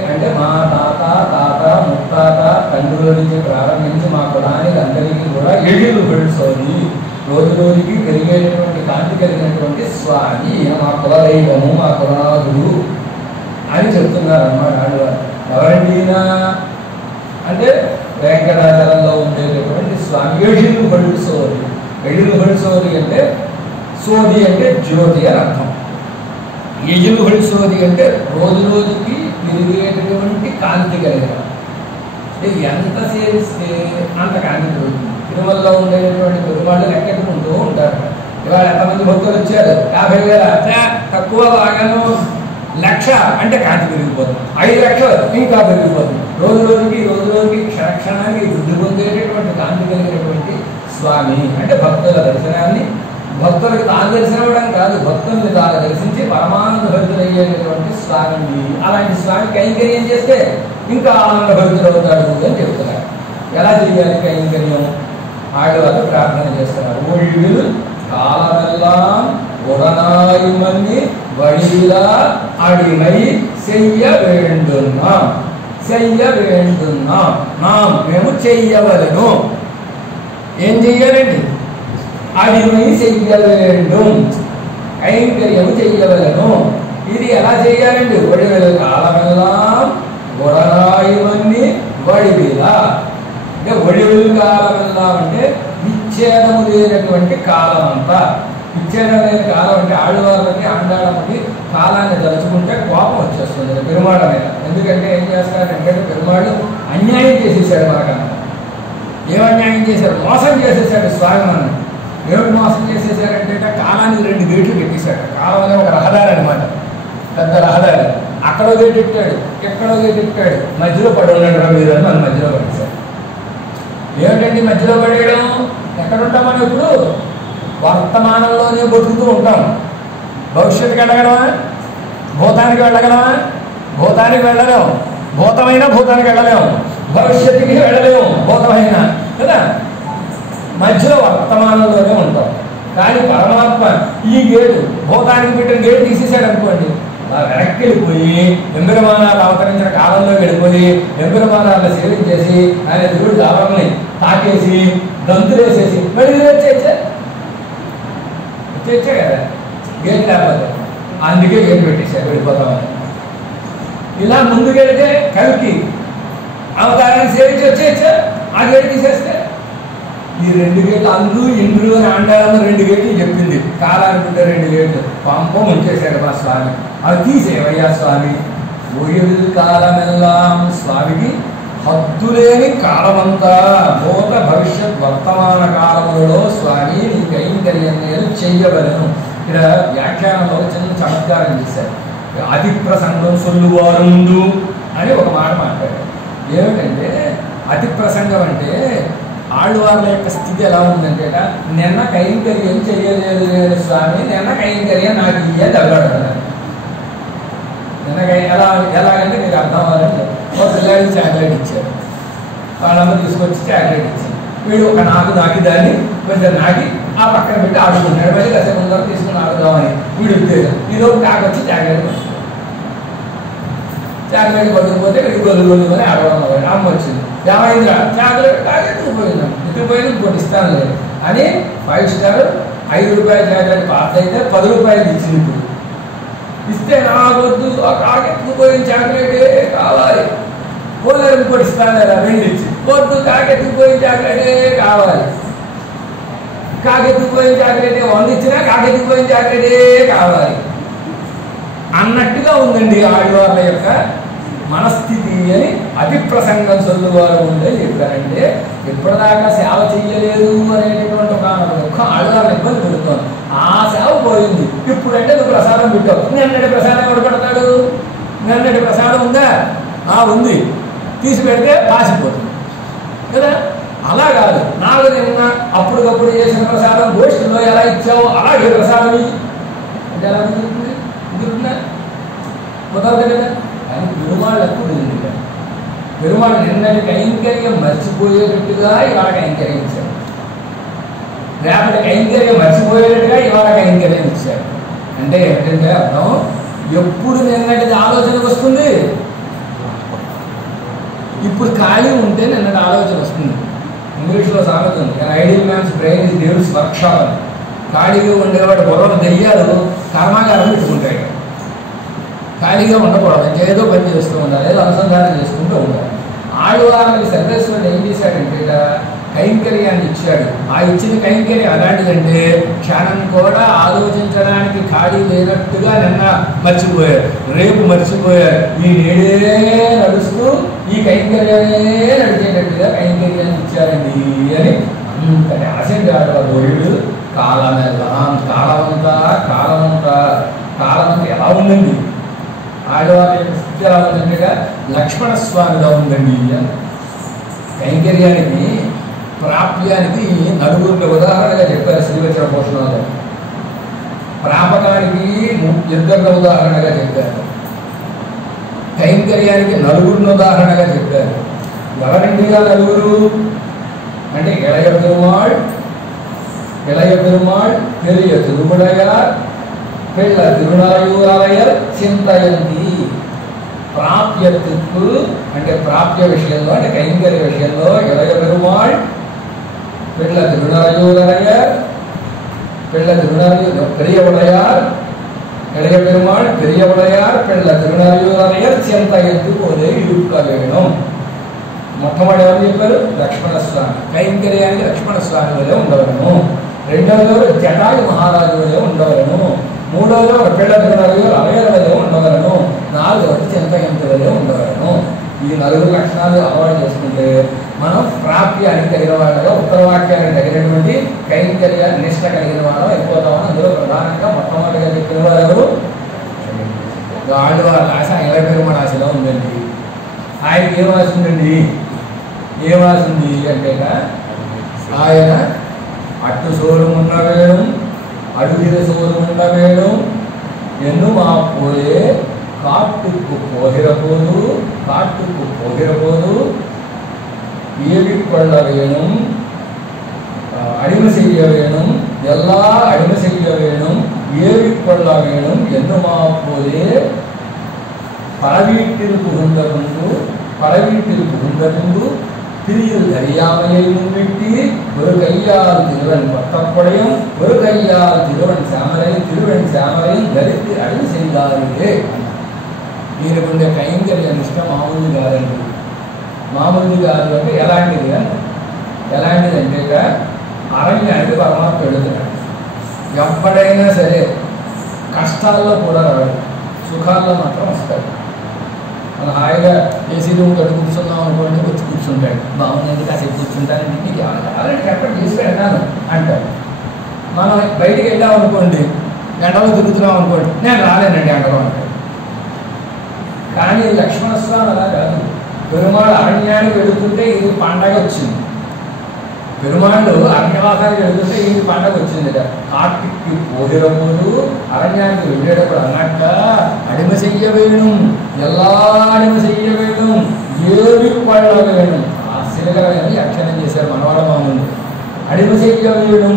అంటే మా తాత ముత్తాత తండ్రుల నుంచి ప్రారంభించి మా కులానికి అందరికీ కూడా ఎడుగుబడి సోది రోజు రోజుకి పెరిగేటటువంటి కాంతి కలిగినటువంటి స్వామి మా కులదైవము మా కులనాథుడు అని చెప్తున్నారు అన్నమాట ఆడవారు. ఎవరండినా అంటే వెంకటాచలంలో ఉండేటటువంటి స్వామి ఎడుగుబడి సోది. ఎడుగుబడి సోది అంటే సోది అంటే జ్యోతి అని అర్థం. ఎజులుబడి సోది అంటే రోజు రోజుకి పెరిగేటటువంటి కాంతి కలిగిన అంటే ఎంత సేవిస్తే అంత కాంతి పెరుగుతుంది. తిరుమలలో ఉండేటటువంటి పెరుమాళ్ళు లెక్కెట్టుకుంటూ ఉంటారు. ఇవాళ ఎంతమంది భక్తులు వచ్చారు? 50,000 తక్కువ బాగాను 1,00,000 అంటే కాంతి పెరిగిపోతుంది. 5 లక్షలు ఇంకా పెరిగిపోతుంది. రోజు రోజుకి క్షణానికి వృద్ధి పొందేటటువంటి కాంతి కలిగినటువంటి స్వామి అంటే భక్తుల దర్శనాన్ని భక్తులకు తాను దర్శనం ఇవ్వడం కాదు, భక్తుల్ని తాను దర్శించి పరమానంద భక్తులయ్యేటటువంటి స్వామిని. అలాంటి స్వామి కైంకర్యం చేస్తే ఇంకా ఆనంద భక్తులు అవుతాడు అని చెప్తున్నారు. ఎలా చేయాలి కైంకర్యం? ఆడవాళ్ళు ప్రార్థన చేస్తున్నారు. ఒళ్ళు కాలమెల్లాం ఉడనాయి మన్ని వడిలా అడిమై చెయ్య వేండున్నాం మేము చెయ్యవలను. ఏం చెయ్యాలండి? అడిమై చెయ్యవేండు కైంకర్యము చెయ్యవలను. ఇది ఎలా చేయాలండి? వడివెల కాలమెల్లాం ఉడనాయివన్నీ వడివిలా అంటే వడివెలు కాలమెల్లాం అంటే విచ్ఛేదము లేనటువంటి కాలం అంతా. విచ్ఛేదం లేని కాలం అంటే ఆడవాళ్ళకి అండాళ్ళకి కాలాన్ని తలుచుకుంటే కోపం వచ్చేస్తుంది పెరుమాళ్ళ మీద. ఎందుకంటే ఏం చేస్తారంటే పెరుమాళ్ళు అన్యాయం చేసేసాడు మనకన్నా. ఏమన్యాయం చేశారు? మోసం చేసేసాడు స్వామి మనం. ఏమిటి మోసం చేసేసారంటే కాలానికి 2 గేట్లు పెట్టేశాడు. కాలం అనే ఒక రహదారి అనమాట, పెద్ద రహదారి. అక్కడో గేట్ ఎట్టాడు, ఎక్కడో గేట్ ఎట్టాడు, మధ్యలో పడి ఉన్నాడు మీరు అని మన మధ్యలో పడేశాడు. ఏమిటండి మధ్యలో పడేయడం? ఎక్కడుంటాం మనం ఇప్పుడు? వర్తమానంలోనే బతుకుతూ ఉంటాం. భవిష్యత్తుకి వెళ్ళగలమా? భూతానికి వెళ్ళగలమా? భూతానికి వెళ్ళలేము. భూతానికి వెళ్ళలేము. భవిష్యత్తుకి వెళ్ళలేము భూతమైన కదా. మధ్యలో వర్తమానంలోనే ఉంటాం. కానీ పరమాత్మ ఈ గేటు భూతానికి పెట్టిన గేటు తీసేశాడు అనుకోండి, వెనక్కి వెళ్ళిపోయి ఎంబెరమానాలు అవతరించిన కాలంలోకి వెళ్ళిపోయి ఎంబెరమానాలను సేవించేసి ఆయన దేవుడి దావరని తాకేసి దంతులేసేసి మళ్ళీ వచ్చేచ్చా కదా గేట్ లేకపోతే. అందుకే గేట్ పెట్టేశాడు వెళ్ళిపోతామని. ఇలా ముందుకెళ్తే కలికి అవతారాన్ని సేవించి వచ్చేచ్చా, ఆ గేట్ తీసేస్తే ఈ 2 గేట్లు అందు ఇండ్రు అని అండాలని 2 గేట్లు చెప్పింది. కాలానికి 2 గేట్లు పంపం ఉంచేశాడు మా స్వామి. అది తీసేవయ్యా స్వామి. ఒయలు కాలమెల్లాం స్వామికి హద్దులేని కాలమంతా భూత భవిష్యత్ వర్తమాన కాలములలో స్వామి నీ కైంకర్యం నేను చెయ్యవలను. ఇక్కడ వ్యాఖ్యానంలో చిన్న చమత్కారం చేశారు. అతి ప్రసంగం సొల్లువారుండు అని ఒక మాట మాట్లాడారు. ఏమిటంటే అతి ప్రసంగం అంటే ఆళ్ళవార్ల యొక్క స్థితి ఎలా ఉందంటే నిన్న కైంకర్యం చెయ్యలేదు లేదు స్వామి, నిన్న కైంకర్యం నాకు ఇయ్య తగ్గడం. నిన్న ఎలాగంటే నీకు అర్థం అవ్వాలంటే ఒక పిల్లాడికి చాక్లెట్ ఇచ్చారు. వాళ్ళమ్మ తీసుకొచ్చి చాక్లెట్ ఇచ్చింది. వీడు ఒక నాకి దాన్ని కొంచెం నాకి ఆ పక్కన పెట్టి ఆడుకుంటాడు. మళ్ళీ కాసేపు ముందర తీసుకుని ఆడుదామని వీడు ఉద్దేశం. ఇదో వచ్చి చాక్లెట్ చాక్లెట్ పట్టుకుపోతే వీడు గొల్లు అని ఆడవడం మొదలు. అమ్మ వచ్చింది, ఏమైందిరా చాక్లెట్ ఎత్తుకుపోయిందా, ఎత్తుకుపోయింది ఇంకోటి ఇస్తాను లేదు అని 5 స్టార్ 5 రూపాయల చాక్లెట్ పాత అయితే 10 రూపాయలు ఇచ్చింది. ఇప్పుడు ఇస్తే నాకొద్దు, ఆ కాకెత్తుకుపోయిన చాక్లెటే కావాలి, పోలేరు ఇంకోటి ఇస్తాను లేదా 2 ఇచ్చి వద్దు, కాకెత్తుకుపోయిన చాక్లెటే కావాలి. కాకెత్తుకుపోయిన చాక్లెటే 100 ఇచ్చినా కాకెత్తుకుపోయిన చాక్లెటే కావాలి అన్నట్టుగా ఉందండి ఆళ్ళవార్ల యొక్క మనస్థితి అని అతి ప్రసంగం చదువువారు ఉండే చెప్పారంటే ఎప్పటిదాకా సేవ చెయ్యలేదు అనేటటువంటి ఒక దుఃఖం ఆళ్ళవార్ల ఇబ్బంది పెడుతోంది. ఆ సేవ పోయింది. ఇప్పుడంటే నువ్వు ప్రసాదం పెట్టావు, నిన్నటి ప్రసాదం ఎవడు పెడతాడు? నిన్నటి ప్రసాదం ఉందా? ఉంది, తీసి పెడితే పాసిపోతుంది కదా. అలా కాదు, నాకు నిన్న అప్పటికప్పుడు చేసిన ప్రసాదం గోష్ఠిలో ఎలా ఇచ్చావు అలాగే ప్రసాదం అంటే ఎలా కుదురుతుంది? కుదురుతుందా? కుదరదు కదా. కానీ పెరుమాళ్ళు ఎప్పుడు ఉంది. పెరుమాళ్ళు నిన్నటి కైంకర్యం మర్చిపోయేటట్టుగా ఇవాళ కైంకర్యం ఇచ్చారు, రేపటి కైంకర్యం మర్చిపోయేటట్టుగా ఇవాళ కైంకర్యం ఇచ్చారు. అంటే ఏంటంటే అర్థం, ఎప్పుడు నిన్నటిది ఆలోచన వస్తుంది. ఇప్పుడు ఖాళీ ఉంటే నిన్నటి ఆలోచన వస్తుంది. ఇంగ్లీష్లో సామెత ఉంది, ideal man's brain is devil's workshop అని. ఖాళీగా ఉండేవాడు బుర్రలు దెయ్యాలు కర్మాగారం పెట్టుకుంటాయి. ఖాళీగా ఉండకూడదు, ఏదో పని చేస్తూ ఉండాలి, ఏదో అనుసంధానం చేసుకుంటూ ఉండాలి. ఆళ్ళవార్లకి సర్వేశ్వరుడు ఏం చేశాడంటే కైంకర్యాన్ని ఇచ్చాడు. ఆ ఇచ్చిన కైంకర్యం అలాంటిదంటే క్షణం కూడా ఆలోచించడానికి ఖాళీ లేనట్టుగా నిన్న మర్చిపోయారు, రేపు మర్చిపోయారు. ఈ నేడే నడుస్తూ ఈ కైంకర్యమే నడిచేటట్టుగా కైంకర్యాన్ని ఇచ్చారండి అని అంతటి ఆశంగా ఆడవాడు. కాలమెల్లాం కాలమంతా ఎలా ఉందండి ఆడవారి యొక్క స్థితి ఎలా ఉందంటే లక్ష్మణస్వామిగా ఉందండి. కైంకర్యానికి ప్రాప్యానికి నలుగురిని ఉదాహరణగా చెప్పారు శ్రీవచన పోషణలో. ప్రాపకానికి 2 ఉదాహరణగా చెప్పారు. కైంకర్యానికి నలుగురిని ఉదాహరణగా చెప్పారు. ఎవరింటిగా నలుగురు అంటే ఇళయ పెరుమాళ్, పెరియ తిరుమడయార్, పెళ్ళ తిరునాయూరాలయర్ చింతయంతి. ప్రాప్యత్తుకు అంటే ప్రాప్య విషయంలో అంటే కైంకర్య విషయంలో ఇళయ పెరుమాళ్, పెళ్ళ తిరునాయూరలయర్, பெரியவுடையார், இளைய பெருமாள் பெரியவுடையார், பெள்ள திருநாயூரலையர் చింతయంతి పోలే ఇరుక్క వేణం. మొట్టమొదటి ఎవరు చెప్పారు? లక్ష్మణస్వామి. కైంకర్యానికి లక్ష్మణస్వామి వలె ఉండవలను. రెండవది జటాయు మహారాజు వలె ఉండవలను. మూడవది పెళ్ళ తిరునాయూరు అలయర్ వలె ఉండవలను. నాలుగవది చింతయంతి వలె ఉండవలను. ఈ 4 లక్షణాలు అలవాటు చేసుకుంటే మనం ప్రాప్యానికి తగిన వాళ్ళగా ఉత్తరవాక్యానికి తగినటువంటి కైంకర్య నిష్ట కలిగిన వాళ్ళం అయిపోతామని అందులో ప్రధానంగా మొట్టమొదటిగా చెప్పిన వారు ఎవరు? ఆళ్ళవారి ఆశ ఇళయ పెరుమాళ్ ఆశలో ఉందండి. ఆయనకి ఏం ఆశ ఉందండి? ఏం ఆశ ఉంది అంటే ఆయన అట్టు సోరు ఉన్న వేణం, అడుగిన సోరు ఉన్న వేణం, ఎన్ను మా పోలే காட்டுக்கு போகிற போது ஏவிக்கொள்ள வேணும், அடிமை செய்ய வேணும், எல்லா அடிமை செய்ய வேணும், ஏவிக்கொள்ள வேணும் என்னுமா போதே பழவீட்டில் புகுந்த பின்பு திரியில் அறியாமையை முன்னிட்டு ஒரு கையால் திருவன் பட்டப்படையும் ஒரு கையால் திருவன் சாமரையும் தரித்து அடிமை செய்தார்களே. ఈయనకుండే కైంకర్య నిష్ట మామూలు కాదండి. మామూలుది కాదు అంటే ఎలాంటిది అని ఎలాంటిదంటే అరణ్యానికి పరమాత్మ వెళుతున్నాడు. ఎప్పుడైనా సరే కష్టాల్లో కూడా రాడు, సుఖాల్లో మాత్రం వస్తాడు. మనం హాయిగా ఏసీ రూమ్ కట్టు కూర్చున్నాం అనుకోండి, వచ్చి కూర్చుంటాడు. బాగుందండి, కాసేపు కూర్చుంటానండి, నీకు ఎవరైనా చెప్పండి చేసి పెడతాను అంటాడు. మనం బయటికి వెళ్ళాం అనుకోండి, ఎండలో తిరుగుతున్నాం అనుకోండి, నేను రాలేనండి ఎండలో అంటాడు. కానీ లక్ష్మణస్వామి అలా కాదు. పెరుమాళ్ అరణ్యానికి వెళుతుంటే ఇది పండగ వచ్చింది. పెరుమాళ్ళు అరణ్యవాసానికి వెళుతుంటే ఇది పండగ వచ్చింది. కార్తిక్కి పోహిరములు అరణ్యానికి వెళ్ళేటప్పుడు అన్నట్ట అడిమ చెయ్య వేణు, ఎలా అడిమ చెయ్య వేణు, ఏవి పళ్ళ వేణు. ఆశ్చర్యకరమైన అక్షరం చేశారు మనవాడ మామూలు. అడిమ చెయ్య వేణు,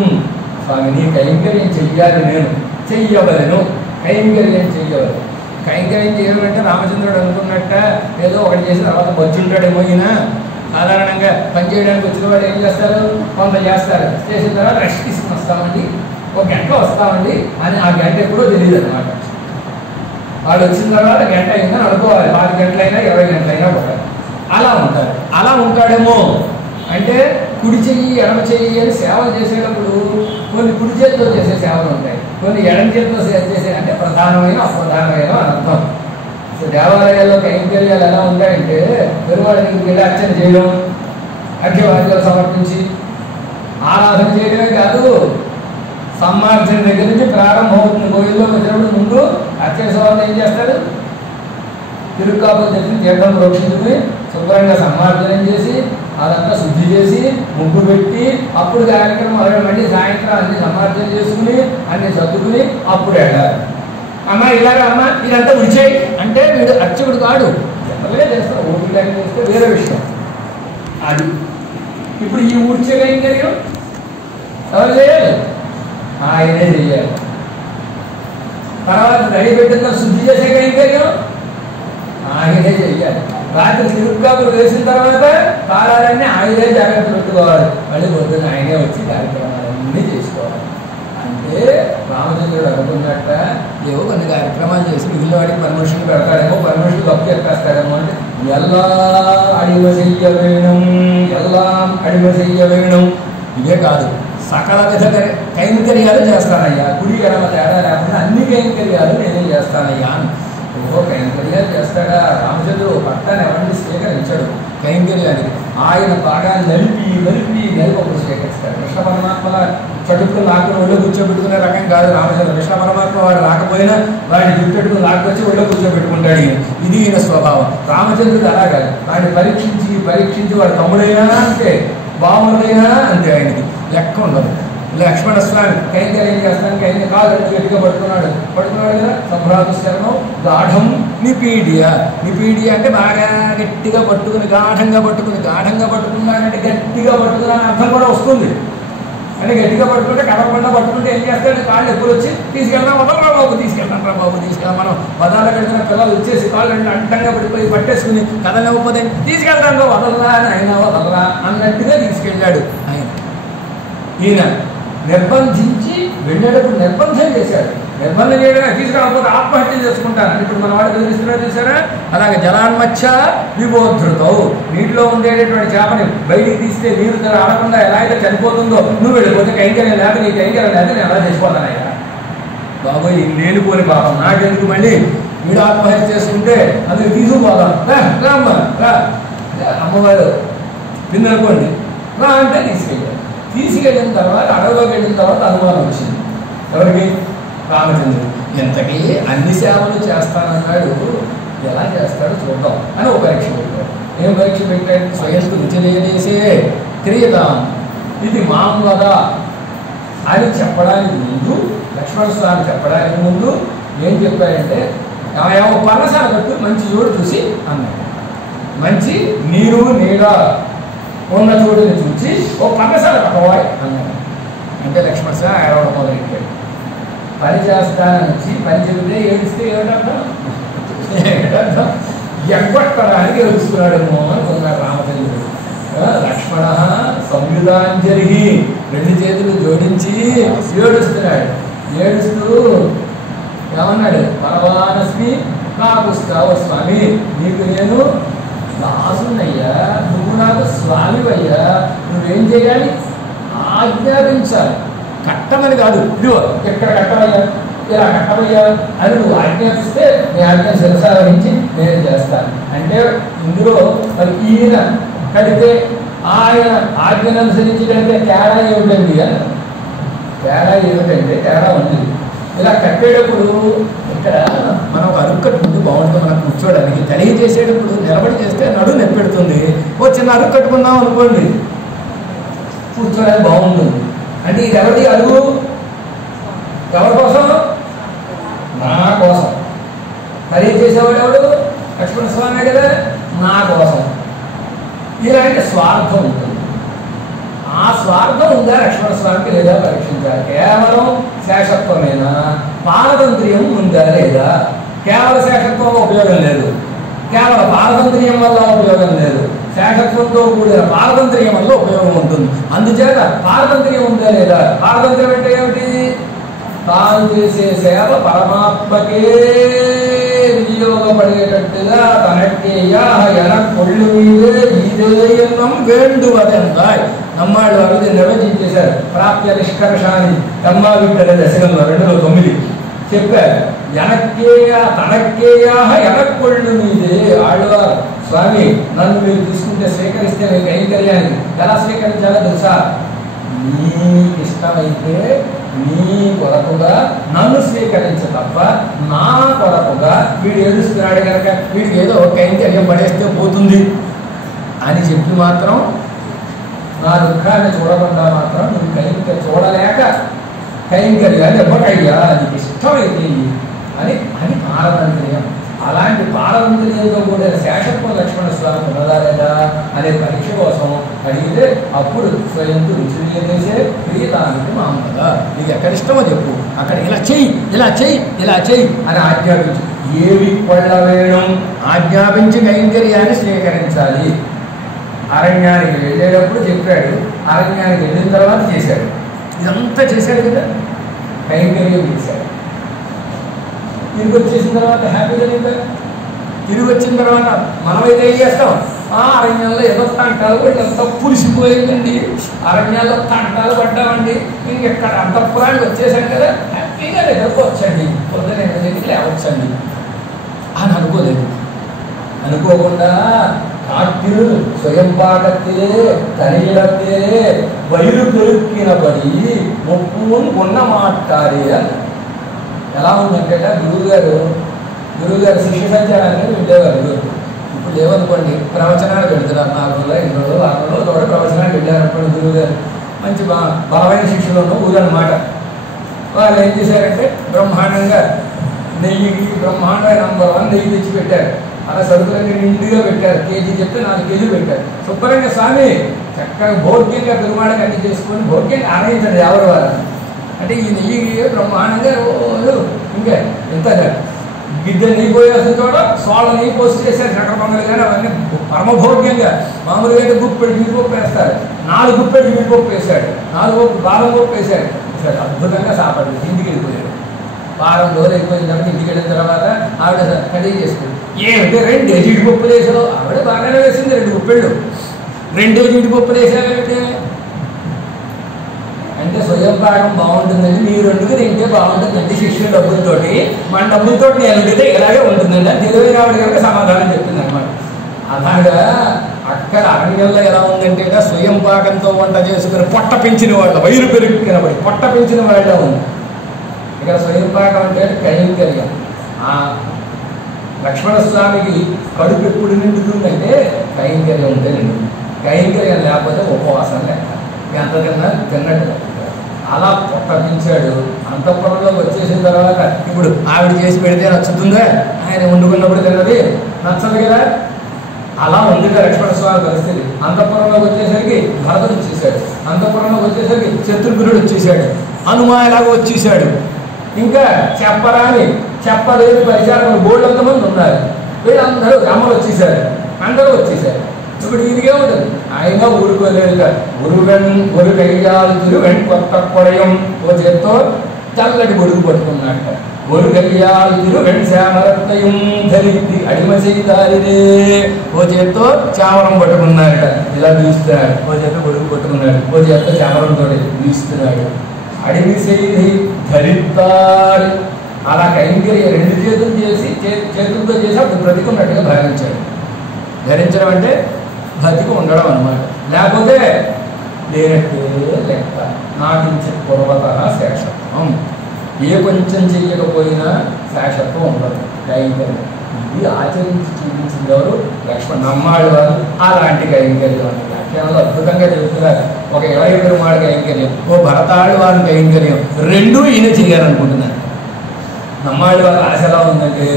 స్వామి నీ కైంకర్యం చెయ్యాలి, నేను చెయ్యవలను, కైంకర్యం చెయ్యవలను. కైంకర్యం చేయాలంటే రామచంద్రుడు అనుకున్నట్ట ఏదో ఒకటి చేసిన తర్వాత బొచ్చుంటాడేమో. ఈయన సాధారణంగా పనిచేయడానికి వచ్చిన వాళ్ళు ఏం చేస్తారు, కొంత చేస్తారు, చేసిన తర్వాత రెస్ట్ తీసుకుని వస్తామండి, ఒక గంటలో వస్తామండి అని. ఆ గంట ఎప్పుడో తెలియదు అనమాట. వాళ్ళు వచ్చిన తర్వాత గంట అయిందని అనుకోవాలి, 10 గంటలైనా 20 గంటలైనా పడాలి. అలా ఉంటారు. అలా ఉంటాడేమో అంటే కుడి చెయ్యి ఎడమ చెయ్యి అని సేవలు చేసేటప్పుడు కొన్ని కుడి చేతితో చేసే సేవలు ఉంటాయి, కొన్ని ఎడమ చేతితో చేసే అంటే ప్రధానమైన అప్రధానమైన అని అర్థం. దేవాలయాల్లో కైంకర్యాలు ఎలా ఉంటాయంటే పెరుమాళకి వెళ్ళి అర్చన చేయడం, అర్ఘ్యవాద్యాలు సమర్పించి ఆరాధన చేయడమే కాదు, సమ్మార్జన దగ్గర నుంచి ప్రారంభం అవుతుంది. గోవిల్లో వచ్చినప్పుడు ముందు అర్చన సవాళ్ళు ఏం చేస్తారు, తిరుక్కాపులు తెచ్చి తీర్థం ప్రోక్షించుకుని శుభ్రంగా సమ్మార్జనం చేసి అదంతా శుద్ధి చేసి ముగ్గు పెట్టి అప్పుడు కార్యక్రమం మళ్ళీ సాయంత్రం అన్ని సమార్జన చేసుకుని అన్ని సర్దుకుని అప్పుడు వెళ్ళాలి. అమ్మ ఇలాగా అమ్మ ఇదంతా విడిచేయి అంటే వీడు అర్చకుడు కాడు, ఎవరే చేస్తారు. ఓపిక చేస్తే వేరే విషయం అది. ఇప్పుడు ఈ ఊడ్చే కైంకర్యం ఎవరు చేయాలి, ఆయనే చెయ్యాలి. తర్వాత రెడీ పెట్టిన శుద్ధి చేసే కైంకర్యం ఆయనే చెయ్యాలి. రాత్రి తిరుక్కాపులు వేసిన తర్వాత కాలాలన్నీ ఆయనే జాగ్రత్త పెట్టుకోవాలి. మళ్ళీ పొద్దున్న ఆయనే వచ్చి కార్యక్రమాలన్నీ చేసుకోవాలి. అంటే రామచంద్రుడు అనుకున్నట్ట ఏవో కొన్ని కార్యక్రమాలు చేసి మిగిలిన వాడికి పర్మిషన్ పెడతాడేమో, పర్మిషన్ తప్పు ఎక్కేస్తాడేమో అంటే ఎలా అడిమ చెయ్య వేణం, ఎలా అడిమ చెయ్య వేణం. ఇదే కాదు, సకల విధ కైంకర్యాలు చేస్తానయ్యా, కుడి ఎడమ తేడా లేకుండా అన్ని కైంకర్యాలు నేనే చేస్తానయ్యా అని. ఓహో కైంకర్యాలు చేస్తాడా రామచంద్రుడు? పట్టాన్ని ఎవరిని స్వీకరించాడు కైంకర్యానికి. ఆయన బాగా నలిపి ఒకరు స్వీకరిస్తాడు. కృష్ణ పరమాత్మల చటుక్కులు లాక్కుని ఒళ్ళో కూర్చోబెట్టుకునే రకం కాదు రామచంద్రుడు. కృష్ణ పరమాత్మ వాడు రాకపోయినా వాడిని చుట్టెట్టుకుని లాక్కొచ్చి ఒళ్ళో కూర్చోబెట్టుకుంటాడు. ఇది ఈయన స్వభావం. రామచంద్రుడు అలా కాదు, వాడిని పరీక్షించి వాడు తమ్ముడైనా అంతే, బాముడైనా అంతే, ఆయనకి లెక్క ఉండదు. లక్ష్మణస్వామి కైంకర్యం చేస్తానికి ఆయన కాదు గట్టిగా పట్టుకున్నాడు కదా. సంభ్రాతుశరణం గాఢం నిపీడియా అంటే బాగా గట్టిగా పట్టుకుని గాఢంగా పట్టుకున్నాడంటే గట్టిగా పట్టుకున్నాను అర్థం కూడా వస్తుంది. అంటే గట్టిగా పట్టుకుంటే కదలకుండా పట్టుకుంటే ఏం చేస్తాడు, కాళ్ళు ఎప్పుడు వచ్చి తీసుకెళ్దాం వదలరా బాబు తీసుకెళ్దాం. మనం వదాలకు వెళ్తున్న పిల్లలు వచ్చేసి కాళ్ళు అడ్డంగా పడిపోయి పట్టేసుకుని కదలకపోతే తీసుకెళ్తాం వదలరా అని ఆయన వదలరా అన్నట్టుగా తీసుకెళ్ళాడు ఆయన. ఈయన నిర్బంధించి వెళ్ళేటప్పుడు నిర్బంధం చేశాడు. నిర్బంధం చేయడమే, తీసుకురాకపోతే ఆత్మహత్య చేసుకుంటాను ఇప్పుడు మన వాడు బెదిరిస్తున్నాడు చూసారా. అలాగే జలాన్మచ్చ విబోధృతం, నీటిలో ఉండేటటువంటి చేపని బయటికి తీస్తే నీరు ఆడకుండా ఎలా అయితే చనిపోతుందో, నువ్వు వెళ్ళిపోతే కైంకర్యం లేక నీ కైంకర్యం లేక నేను ఎలా చచ్చిపోతానయ్యా బాబోయ్, లేనిపోని పాపం నాకెందుకు, మళ్ళీ వీడు ఆత్మహత్య చేసుకుంటే అందుకు తీసుకుపోదాం రా అమ్మవారు విందనుకోండి రా అంటే తీసుకెళ్ళిన తర్వాత అడవిలోకి వెళ్ళిన తర్వాత అనుమానం వచ్చింది ఎవరికి, రామచంద్రుడు. ఎంతకీ అన్ని సేవలు చేస్తానన్నాడు, ఎలా చేస్తాడో చూద్దాం అని ఒక పరీక్ష పెట్టాడు. ఏం పరీక్ష పెట్టాడు, స్వయం రుచిలేసే క్రియదాం ఇది మాం కదా అని చెప్పడానికి ముందు, లక్ష్మణస్వామి చెప్పడానికి ముందు ఏం చెప్పాడంటే పర్ణశాల కట్టు మంచి చోటు చూసి అన్నాడు. మంచి నీరు నీడ ఉన్న చోటుని చూసి ఓ పర్ణశాల కట్టవాయి అన్నాడు. అంటే లక్ష్మణస్వామి ఏడవడం మొదలెట్టాడు. పని చేస్తానని వచ్చి పని చెబితే ఏడిస్తే ఏమిటర్థం ఎగ్గొట్టడానికి ఏడుస్తున్నాడేమో అనుకున్నాడు రామచంద్రుడు. లక్ష్మణ సంయుధాంజలి రెండు చేతులు జోడించి ఏడుస్తున్నాడు. ఏడుస్తూ ఏమన్నాడు, పరవానస్మి నాకు స్వామి నీకు నేను దాసున్నయ్యా, నువ్వు నాకు స్వామివయ్యా, నువ్వేం చేయాలి? ఆజ్ఞాపించాలి. కట్టమని కాదు, ఇదిగో ఎక్కడ కట్టవయ్యా, ఇలా కట్టవయ్యా అని నువ్వు ఆజ్ఞాపిస్తే నీ ఆజ్ఞ శిరసావహించి నేను చేస్తాను అంటే ఇందులో మరి ఈయన కడితే ఆయన ఆజ్ఞను అనుసరించడంటే తేడా ఏమిటండి అని. తేడా ఏమిటంటే తేడా ఉంది. ఇలా కట్టేటప్పుడు ఇక్కడ మనం ఒక అరుగు కట్టుకుంటే బాగుంటుంది మనకు కూర్చోడానికి. తెలియజేసేటప్పుడు నిలబడి చేస్తే నడు నొప్పి పెడుతుంది. ఓ చిన్న అరుగు కట్టుకుందాం అనుకోండి, కూర్చోడానికి బాగుంటుంది. అంటే ఇది ఎవరి అరుగు? ఎవరి కోసం? నా కోసం. తెలియజేసేవాడు ఎవడు? లక్ష్మణ స్వామి కదా, నా కోసం. ఇలాంటి స్వార్థం ఉంటుంది. ఆ స్వార్థం ఉందా లక్ష్మణ స్వామికి లేదా పరీక్షించాలి. కేవలం శేషత్వమేనా? పారతంత్ర్యం ఉందా లేదా? కేవల శేషత్వం ఉపయోగం లేదు, కేవల పారతంత్ర్యం వల్ల ఉపయోగం లేదు. శేషత్వంతో కూడిన పారతంత్ర్యం వల్ల ఉపయోగం ఉంటుంది. అందుచేత పారతంత్ర్యం ఉందా లేదా? పారతంత్ర్యం అంటే ఏమిటి? తాను చేసే సేవ పరమాత్మకే వినియోగపడేటట్టుగా తనకేయా ఎన కొళ్ళు మీదే ఇదేయన్నం వేండువదెందాయ్. నమ్మాళ్ళు వారు నిర్వచించేశారు. ప్రాప్య నిష్కర్షాన్ని కమ్మా విట్టల దశకంలో 209 చెప్పారు. ఎనక్కేయా తనకేయా ఎనక్కొళ్ళు మీదే. ఆళ్ళవారు స్వామి నన్ను మీరు తీసుకుంటే స్వీకరిస్తే మీ కైంకర్యాన్ని ఎలా స్వీకరించాలో తెలుసా? నీకు ఇష్టమైతే నీ కొరకుగా నన్ను స్వీకరించ తప్ప నా కొరకుగా వీడు ఏడుస్తున్నాడు కనుక వీడికి ఏదో కైంకర్యం పడేస్తే పోతుంది అని చెప్పి మాత్రం నా దుఃఖాన్ని చూడకుండా మాత్రం నువ్వు చూడలేక కైంకర్యాన్ని ఎవ్వకయ్యా నీకు ఇష్టమైతే అని అని పారతంత్ర్యం. అలాంటి పారతంత్ర్యంతో కూడిన శేషత్వం లక్ష్మణ స్వామి ఉన్నదా లేదా అనే పరీక్ష కోసం అడిగితే అప్పుడు స్వయంతో రుచి చేసే ప్రియతానికి మామూలుగా నీకు ఎక్కడ ఇష్టమో చెప్పు, అక్కడ ఇలా చెయ్యి, ఇలా చెయ్యి, ఇలా చెయ్యి అని ఆజ్ఞాపించు. ఏవి కొళ్ళ వేయడం ఆజ్ఞాపించి కైంకర్యాన్ని స్వీకరించాలి. అరణ్యానికి వెళ్ళేటప్పుడు చెప్పాడు, అరణ్యానికి వెళ్ళిన తర్వాత చేశాడు. ఇదంతా చేశాడు కదా, కైంకర్యం చేశాడు. తిరిగి వచ్చేసిన తర్వాత హ్యాపీగా లేదా? తిరిగి వచ్చిన తర్వాత మనమైతే ఏం చేస్తాం? అరణ్యంలో ఏదో తంటాలు పడి అంత పులిసిపోయిందండి, అరణ్యాల్లో తంటాలు పడ్డామండి, ఇంకెక్కడ అంతఃపురానికి వచ్చేసాం కదా, హ్యాపీగా నిద్రపోవచ్చండి, పొద్దున 8 లేవచ్చండి అని అనుకోలేదు. అనుకోకుండా காட்டில் சுயம்பாகத்திலே தனியிடத்திலே வயிறு பெருக்கினபடி ఒప్పుని కొన్నమాటారే. ఎలా ఉందంటే గురువుగారు శిష్య సంచారాన్ని వెళ్ళేవారు. ఇప్పుడు లేవనుకోండి, ప్రవచనాలు పెడుతున్నారు. 4 రోజులు 5 రోజులు 6 రోజులు తోడ ప్రవచనాలు వెళ్ళారనుకోండి. గురువుగారు మంచి బలమైన శిష్యులను ఊరన్నమాట. వాళ్ళు ఏం చేశారంటే బ్రహ్మాండంగా నెయ్యికి బ్రహ్మాండమైన నంబర్ 1 నెయ్యి తెచ్చి పెట్టారు. అలా సరుకులన్నీ నిండుగా పెట్టారు. కేజీ చెప్తే 4 కేజీలు పెట్టారు. శుభ్రంగా స్వామి చక్కగా భోగ్యంగా పెరుమాడకి అన్ని చేసుకొని భోగ్యంగా ఆనందించండి ఎవరి వారు. అంటే ఈ నెయ్యి బ్రహ్మాండంగా రోజు ఇంకా ఎంత గిద్దె నెయ్యి పోయాల్సిన చోట సోళ్ళ నెయ్యి పోసి చేశారు. చక్ర పొంగలు కానీ అవన్నీ పరమభోగ్యంగా. మామూలుగా అయితే గుప్పెడు జీడిపప్పు వేస్తారు, 4 గుప్పెడు జీడిపప్పు వేశాడు, 4 బాదం పప్పు వేశాడు. అద్భుతంగా సాపడు. ఇంటికి వెళ్ళిపోయాడు. వారం రోజులు అయిపోయిన తర్వాత ఇంటికి వెళ్ళిన తర్వాత ఆవిడ కటింగ్ చేసుకుంది. ఏమిటి 2 జీడిపప్పులు వేసావు? ఆవిడ బాగానే వేసింది 2 గుప్పెళ్ళు. 2 జీడిపప్పులు వేసావేమిటి అంటే స్వయం పాఠం బాగుంటుందండి, మీ 2 తింటే బాగుంటుందండి శిష్యుల డబ్బులతోటి, మన డబ్బులతో నేను అడిగితే ఇలాగే ఉంటుందండి అని తెలివైన ఆవిడ కనుక సమాధానం చెప్పింది అనమాట. అలాగా అక్కడ అరణ్యంలో ఎలా ఉందంటే స్వయం పాకంతో వంట చేసుకుని పొట్ట పెంచిన వాళ్ళ వైరు పెరిగినబడి పొట్ట పెంచిన వాళ్ళ ఉంది. ఇక్కడ స్వయం పాకం అంటే కైంకర్యం. లక్ష్మణస్వామికి కడుపు ఎప్పుడు నిండుతుందంటే కైంకర్యం ఉంటే నిండుతుంది. కైంకర్యం లేకపోతే ఉపవాసం లేక ఎంతకన్నా తిన్నట్టు. అలా పొట్టపించాడు. అంతఃపురంలోకి వచ్చేసిన తర్వాత ఇప్పుడు ఆవిడ చేసి పెడితే నచ్చుతుందా? ఆయన వండుకున్నప్పుడు తిన్నది నచ్చదు కదా. అలా ఉందిగా లక్ష్మణస్వామి పరిస్థితి. అంతఃపురంలోకి వచ్చేసరికి భరతుడు వచ్చేసాడు, అంతఃపురంలోకి వచ్చేసరికి శత్రుఘ్నుడు వచ్చేసాడు, హనుమాలాగా వచ్చేసాడు. ఇంకా చెప్పలేని పరిచారకులు బోళ్ళంతమంది ఉన్నారు. వీళ్ళందరూ రాములు వచ్చేసారు, అందరూ వచ్చేసారు. ఇప్పుడు ఇదిగే ఉంటుంది. ఆయన ఊరుకోలేదు. ఒక కయ్యాలు తిరువెన్ కొత్త కొడయం ఓ చేత్తో చల్లటి గొడుగు పట్టుకున్నట్ట. ஒரு கையால் திருவெண் శ్యామరత్నయం ధరించి అడిమ செய்தாரிదే. ఓ చేత్తో చామరం పట్టుకున్నాడు, ఇలా బీస్తున్నాడు. ఓ చేత్తో గొడుగు పట్టుకున్నాడు, ఓ చేత్తో చామరంతో బీస్తున్నాడు. అడిమి செய்தி ధరిత్తారు. అలా కైంకర్య రెండు చేతులు చేసి చేతులతో చేసి అప్పుడు బ్రతికున్నట్టుగా భావించాడు. ధరించడం అంటే బతికి ఉండడం అన్నమాట. లేకపోతే లేనట్టే లెక్క. నాటించే పూర్వత శేషత్వం. ఏ కొంచెం చెయ్యకపోయినా శాశ్వతం ఉండదు కైంకర్యం. ఇది ఆచరించి చూపించింది ఎవరు? లక్ష్మణ్ నమ్మాడు వారు. అలాంటి కైంకర్యం అని వ్యాఖ్యానాలు అద్భుతంగా చెబుతున్నారు. ఒక 20 పెరుమాడు కైంకర్యం, ఓ భరతాడు వారి కైంకర్యం, రెండూ ఈయన చేయాలనుకుంటున్నారు. నమ్మాడి వారి ఆశ ఎలా ఉందంటే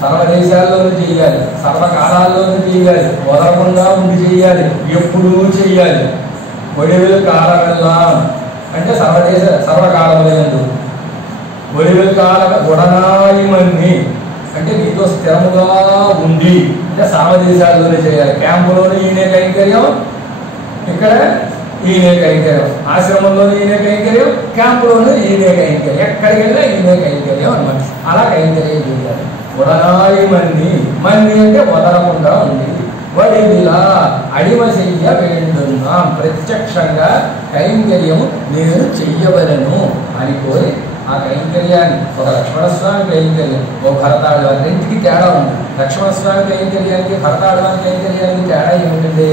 సర్వదేశాల్లోనూ చేయాలి, సర్వకాలాల్లోనూ చేయాలి, వదలకుండా ఉండి చేయాలి, ఎప్పుడూ చేయాలి. ఒడివెలు కాలమెల్లా అంటే సర్వకాలములందు, ఒడివెలు కాలక ఉడనాయిమన్ని అంటే నీతో స్థిరముగా ఉంది అంటే సర్వదేశాల్లోనే చేయాలి. క్యాంపులోనూ ఈయనే కైంకర్యం, ఇక్కడ ఈయనే కైంకర్యం, ఆశ్రమంలోనూ ఈయనే కైంకర్యం, క్యాంపులోనూ ఈయనే కైంకర్యం, ఎక్కడికి వెళ్ళినా ఈయనే కైంకర్యం అనమాట. అలా కైంకర్యం చేయాలి. ఉడనాయిమన్ని, మన్ని అంటే వదలకుండా ఉంది. వడివిలా అడిమ చెయ్య వేండున్నాం, ప్రత్యక్షంగా కైంకర్యం నేను చెయ్యవలను అని కోరి ఆ కైంకర్యాన్ని, ఒక లక్ష్మణస్వామి కైంకర్యం, ఓ భరతాళవాని, రెంటికి తేడా ఉంది. లక్ష్మణస్వామి కైంకర్యానికి భరతాళవాని కైంకర్యానికి తేడా ఏమిటంటే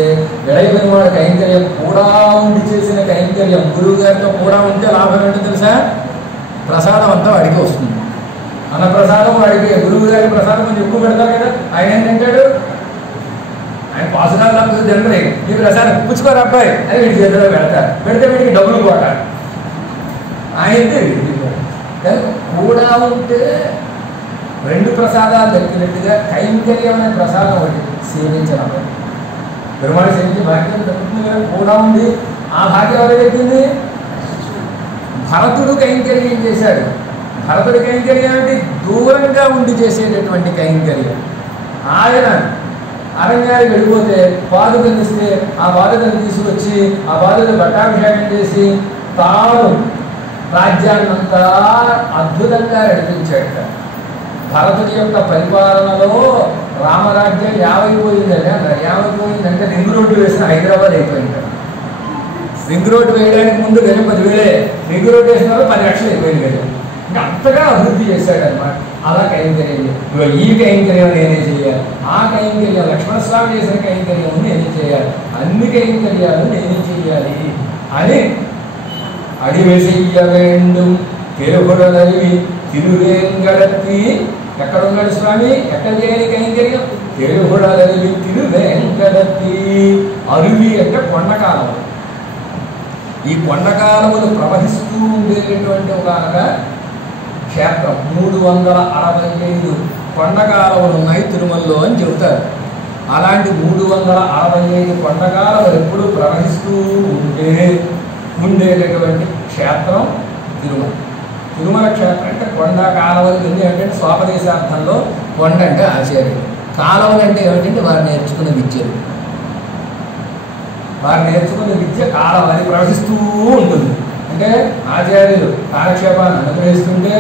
విడైపోయినవాడు కైంకర్యం కూడా ఉండి చేసిన కైంకర్యం గురువు గారితో కూడా ఉంటే లాభం ఏంటో తెలుసా? ప్రసాదం అంతా వాడికి వస్తుంది. అన్న ప్రసాదం వాడికి, గురువు గారి ప్రసాదం కొంచెం ఎక్కువ పెడతారు కదా, ఆయన ఏంటంటాడు, ఆయన పాసురాలు తినరే, ఈ ప్రసాదం పుచ్చుకోరు అబ్బాయి అని వీడి చేతిలో పెడతారు. పెడితే వీడికి డబ్బులు కొట్టాలి. ఆయనది కూడా ఉంటే రెండు ప్రసాదాలు దక్కినట్టుగా కైంకర్యం అనే ప్రసాదం ఒకటి సేవించడం. పెరుమాళి సేవించే భాగ్యం దక్కుతుంది కదా, కూడా ఉంది. ఆ భాగ్యం ఎవరు దక్కింది? భరతుడు కైంకర్యం చేశాడు. భరతుడి కైంకర్యం అంటే దూరంగా ఉండి చేసేటటువంటి కైంకర్యం. ఆయన అరణ్యానికి వెళ్ళిపోతే బాధలు ఇస్తే ఆ బాధలను తీసుకొచ్చి ఆ బాధలు పట్టాభిషేకం చేసి తాను రాజ్యాన్నంతా అద్భుతంగా నడిపించాడు. భరతుడి యొక్క పరిపాలనలో రామరాజ్యం యావైపోయిందని అన్నారు. యావైపోయిందంటే రింగ్ రోడ్డు వేసిన హైదరాబాద్ అయిపోయింది. రింగ్ రోడ్డు వేయడానికి ముందు గజం 10,000, రింగ్ రోడ్డు వేసిన వాళ్ళు 10 లక్షలు అయిపోయింది గజం. ఇంకా అంతగా అభివృద్ధి చేశాడు అనమాట. అలా కైంకర్యం, ఈ కైంకర్యం నేనే చేయాలి, ఆ కైంకర్యం లక్ష్మణస్వామి చేసిన కైంకర్యం నేనే చేయాలి, అన్ని కైంకర్యాలు నేనే చేయాలి అని అడివి చెయ్య வேண்டும் తెలుగుడలవి తిరువేంకటత్తి. ఎక్కడున్నాడు స్వామి? ఎక్కడ చేయాలి కైంకర్యం? తెలుగుడలవి తిరువేంకటత్తి. అరువి అంటే కొండకాలం. ఈ కొండకాలములు ప్రవహిస్తూ ఉండేటటువంటి ఒక క్షేత్రం. 365 కొండకాలములు ఉన్నాయి తిరుమలలో అని చెబుతారు. అలాంటి 365 కొండకాలములు ఎప్పుడు ప్రవహిస్తూ ఉండేటటువంటి క్షేత్రం తిరుమల. తిరుమల క్షేత్రం అంటే కొండ కాలవలు ఎన్ని అంటే స్వాపదేశార్థంలో కొండ అంటే ఆచార్యుడు, కాలవలు అంటే ఏమిటంటే వారు నేర్చుకున్న విద్యలు. వారు నేర్చుకున్న విద్య కాలవని ప్రవహిస్తూ ఉంటుంది. అంటే ఆచార్యులు కాలక్షేపాన్ని అనుగ్రహిస్తుంటే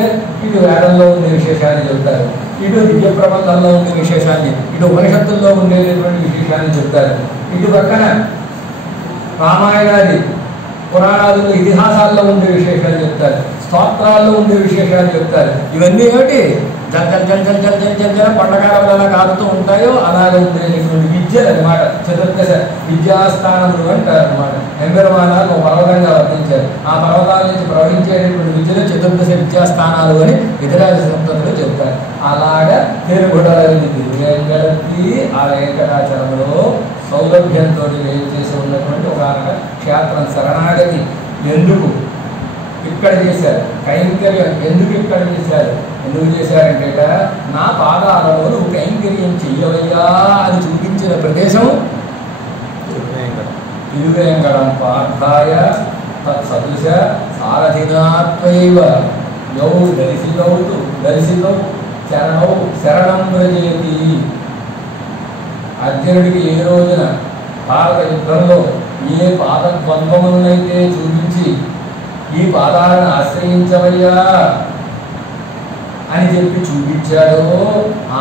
ఇటు వేదంలో ఉండే విశేషాన్ని చెబుతారు, ఇటు దివ్య ప్రబంధంలో ఉండే విశేషాన్ని, ఇటు ఉపనిషత్తుల్లో ఉండేటటువంటి విశేషాన్ని చెబుతారు, ఇటు పక్కన రామాయణాది పురాణాలలో ఇతిహాసాల్లో ఉండే విశేషాలు చెప్తారు, స్తోత్రాల్లో ఉండే విశేషాలు చెప్తారు. ఇవన్నీ ఏమిటి? జల పండకాలలో ఎలా కాలుతూ ఉంటాయో అలాగే ఉండేటటువంటి విద్యలు అనమాట. చతుర్దశ విద్యాస్థానములు అంటారు అనమాట. ఎంబెరమానాలు ఒక పర్వతంగా వర్తించారు. ఆ పర్వతాల నుంచి ప్రవహించేటటువంటి విద్యలు చతుర్దశ విద్యాస్థానాలు అని ఇతరాజ సంపదలు చెప్తారు. అలాగా తిరుగుడలని తిరువేంకటత్తి ఆ వెంకటాచలంలో సౌలభ్యంతో చేసి ఉన్నటువంటి ఒక క్షేత్రం శరణాగతి ఎందుకు ఇక్కడ చేశారు? కైంకర్యం ఎందుకు ఇక్కడ చేశారు? ఎందుకు చేశారంటే నా పాదాలలో నువ్వు కైంకర్యం చెయ్యవయ్యా అని చూపించిన ప్రదేశం తిరువేంకటం. పార్థాయ తత్సదృశ సారథినాత్వైవ యౌ దర్శితౌ శరణం వ్రజేతి. అర్జునుడికి ఏ రోజున భారత యుద్ధంలో ఏ పాద ద్వంద్వములనైతే చూపించి ఈ పాదాలను ఆశ్రయించవయ్యా అని చెప్పి చూపించాడో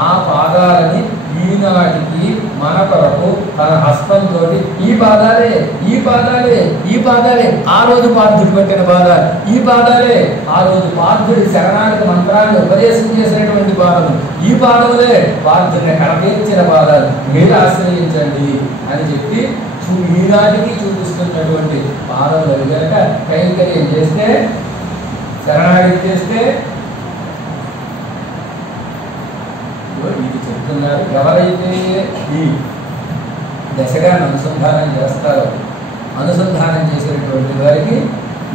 ఆ పాదాలని ఈనాటికి మన కొరకు తన హస్తంతో ఈ పాదాలే ఈ పాదాలే ఈ పాదాలే ఆ రోజు పార్థుడు పట్టిన పాదాలు, ఈ పాదాలే ఆ రోజు పార్థుడి శరణానికి మంత్రాన్ని ఉపదేశం చేసినటువంటి పాదములు, ఈ పాదములే పార్థుడిని కడతీర్చిన పాదాలు, మీరు ఆశ్రయించండి అని చెప్పి ఈనాటికి చూపిస్తున్నటువంటి పాదములు కనుక కైంకర్యం చేస్తే, శరణాగతి చేస్తే ఇది చెప్తున్నారు. ఎవరైతే ఈ దశగాన్ని అనుసంధానం చేస్తారో, అనుసంధానం చేసేటువంటి వారికి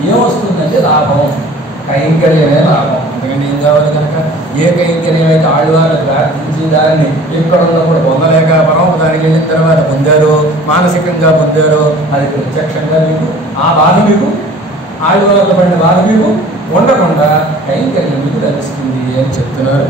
ఏమొస్తుందంటే లాభం, కైంకర్యమే లాభం. ఎందుకంటే ఏం కావాలి కనుక ఏ కైంకర్యం అయితే ఆళ్వాళ్ళు ప్రార్థించి దాన్ని ఎక్కడ ఉన్నప్పుడు పొందలేక పరమపదానికి వెళ్ళిన తర్వాత పొందారో, మానసికంగా పొందారో, అది ప్రత్యక్షంగా మీకు ఆ బాధ మీకు ఆళ్వాళ్ళ పడిన బాధ మీకు ఉండకుండా కైంకర్యం మీకు లభిస్తుంది అని చెప్తున్నారు.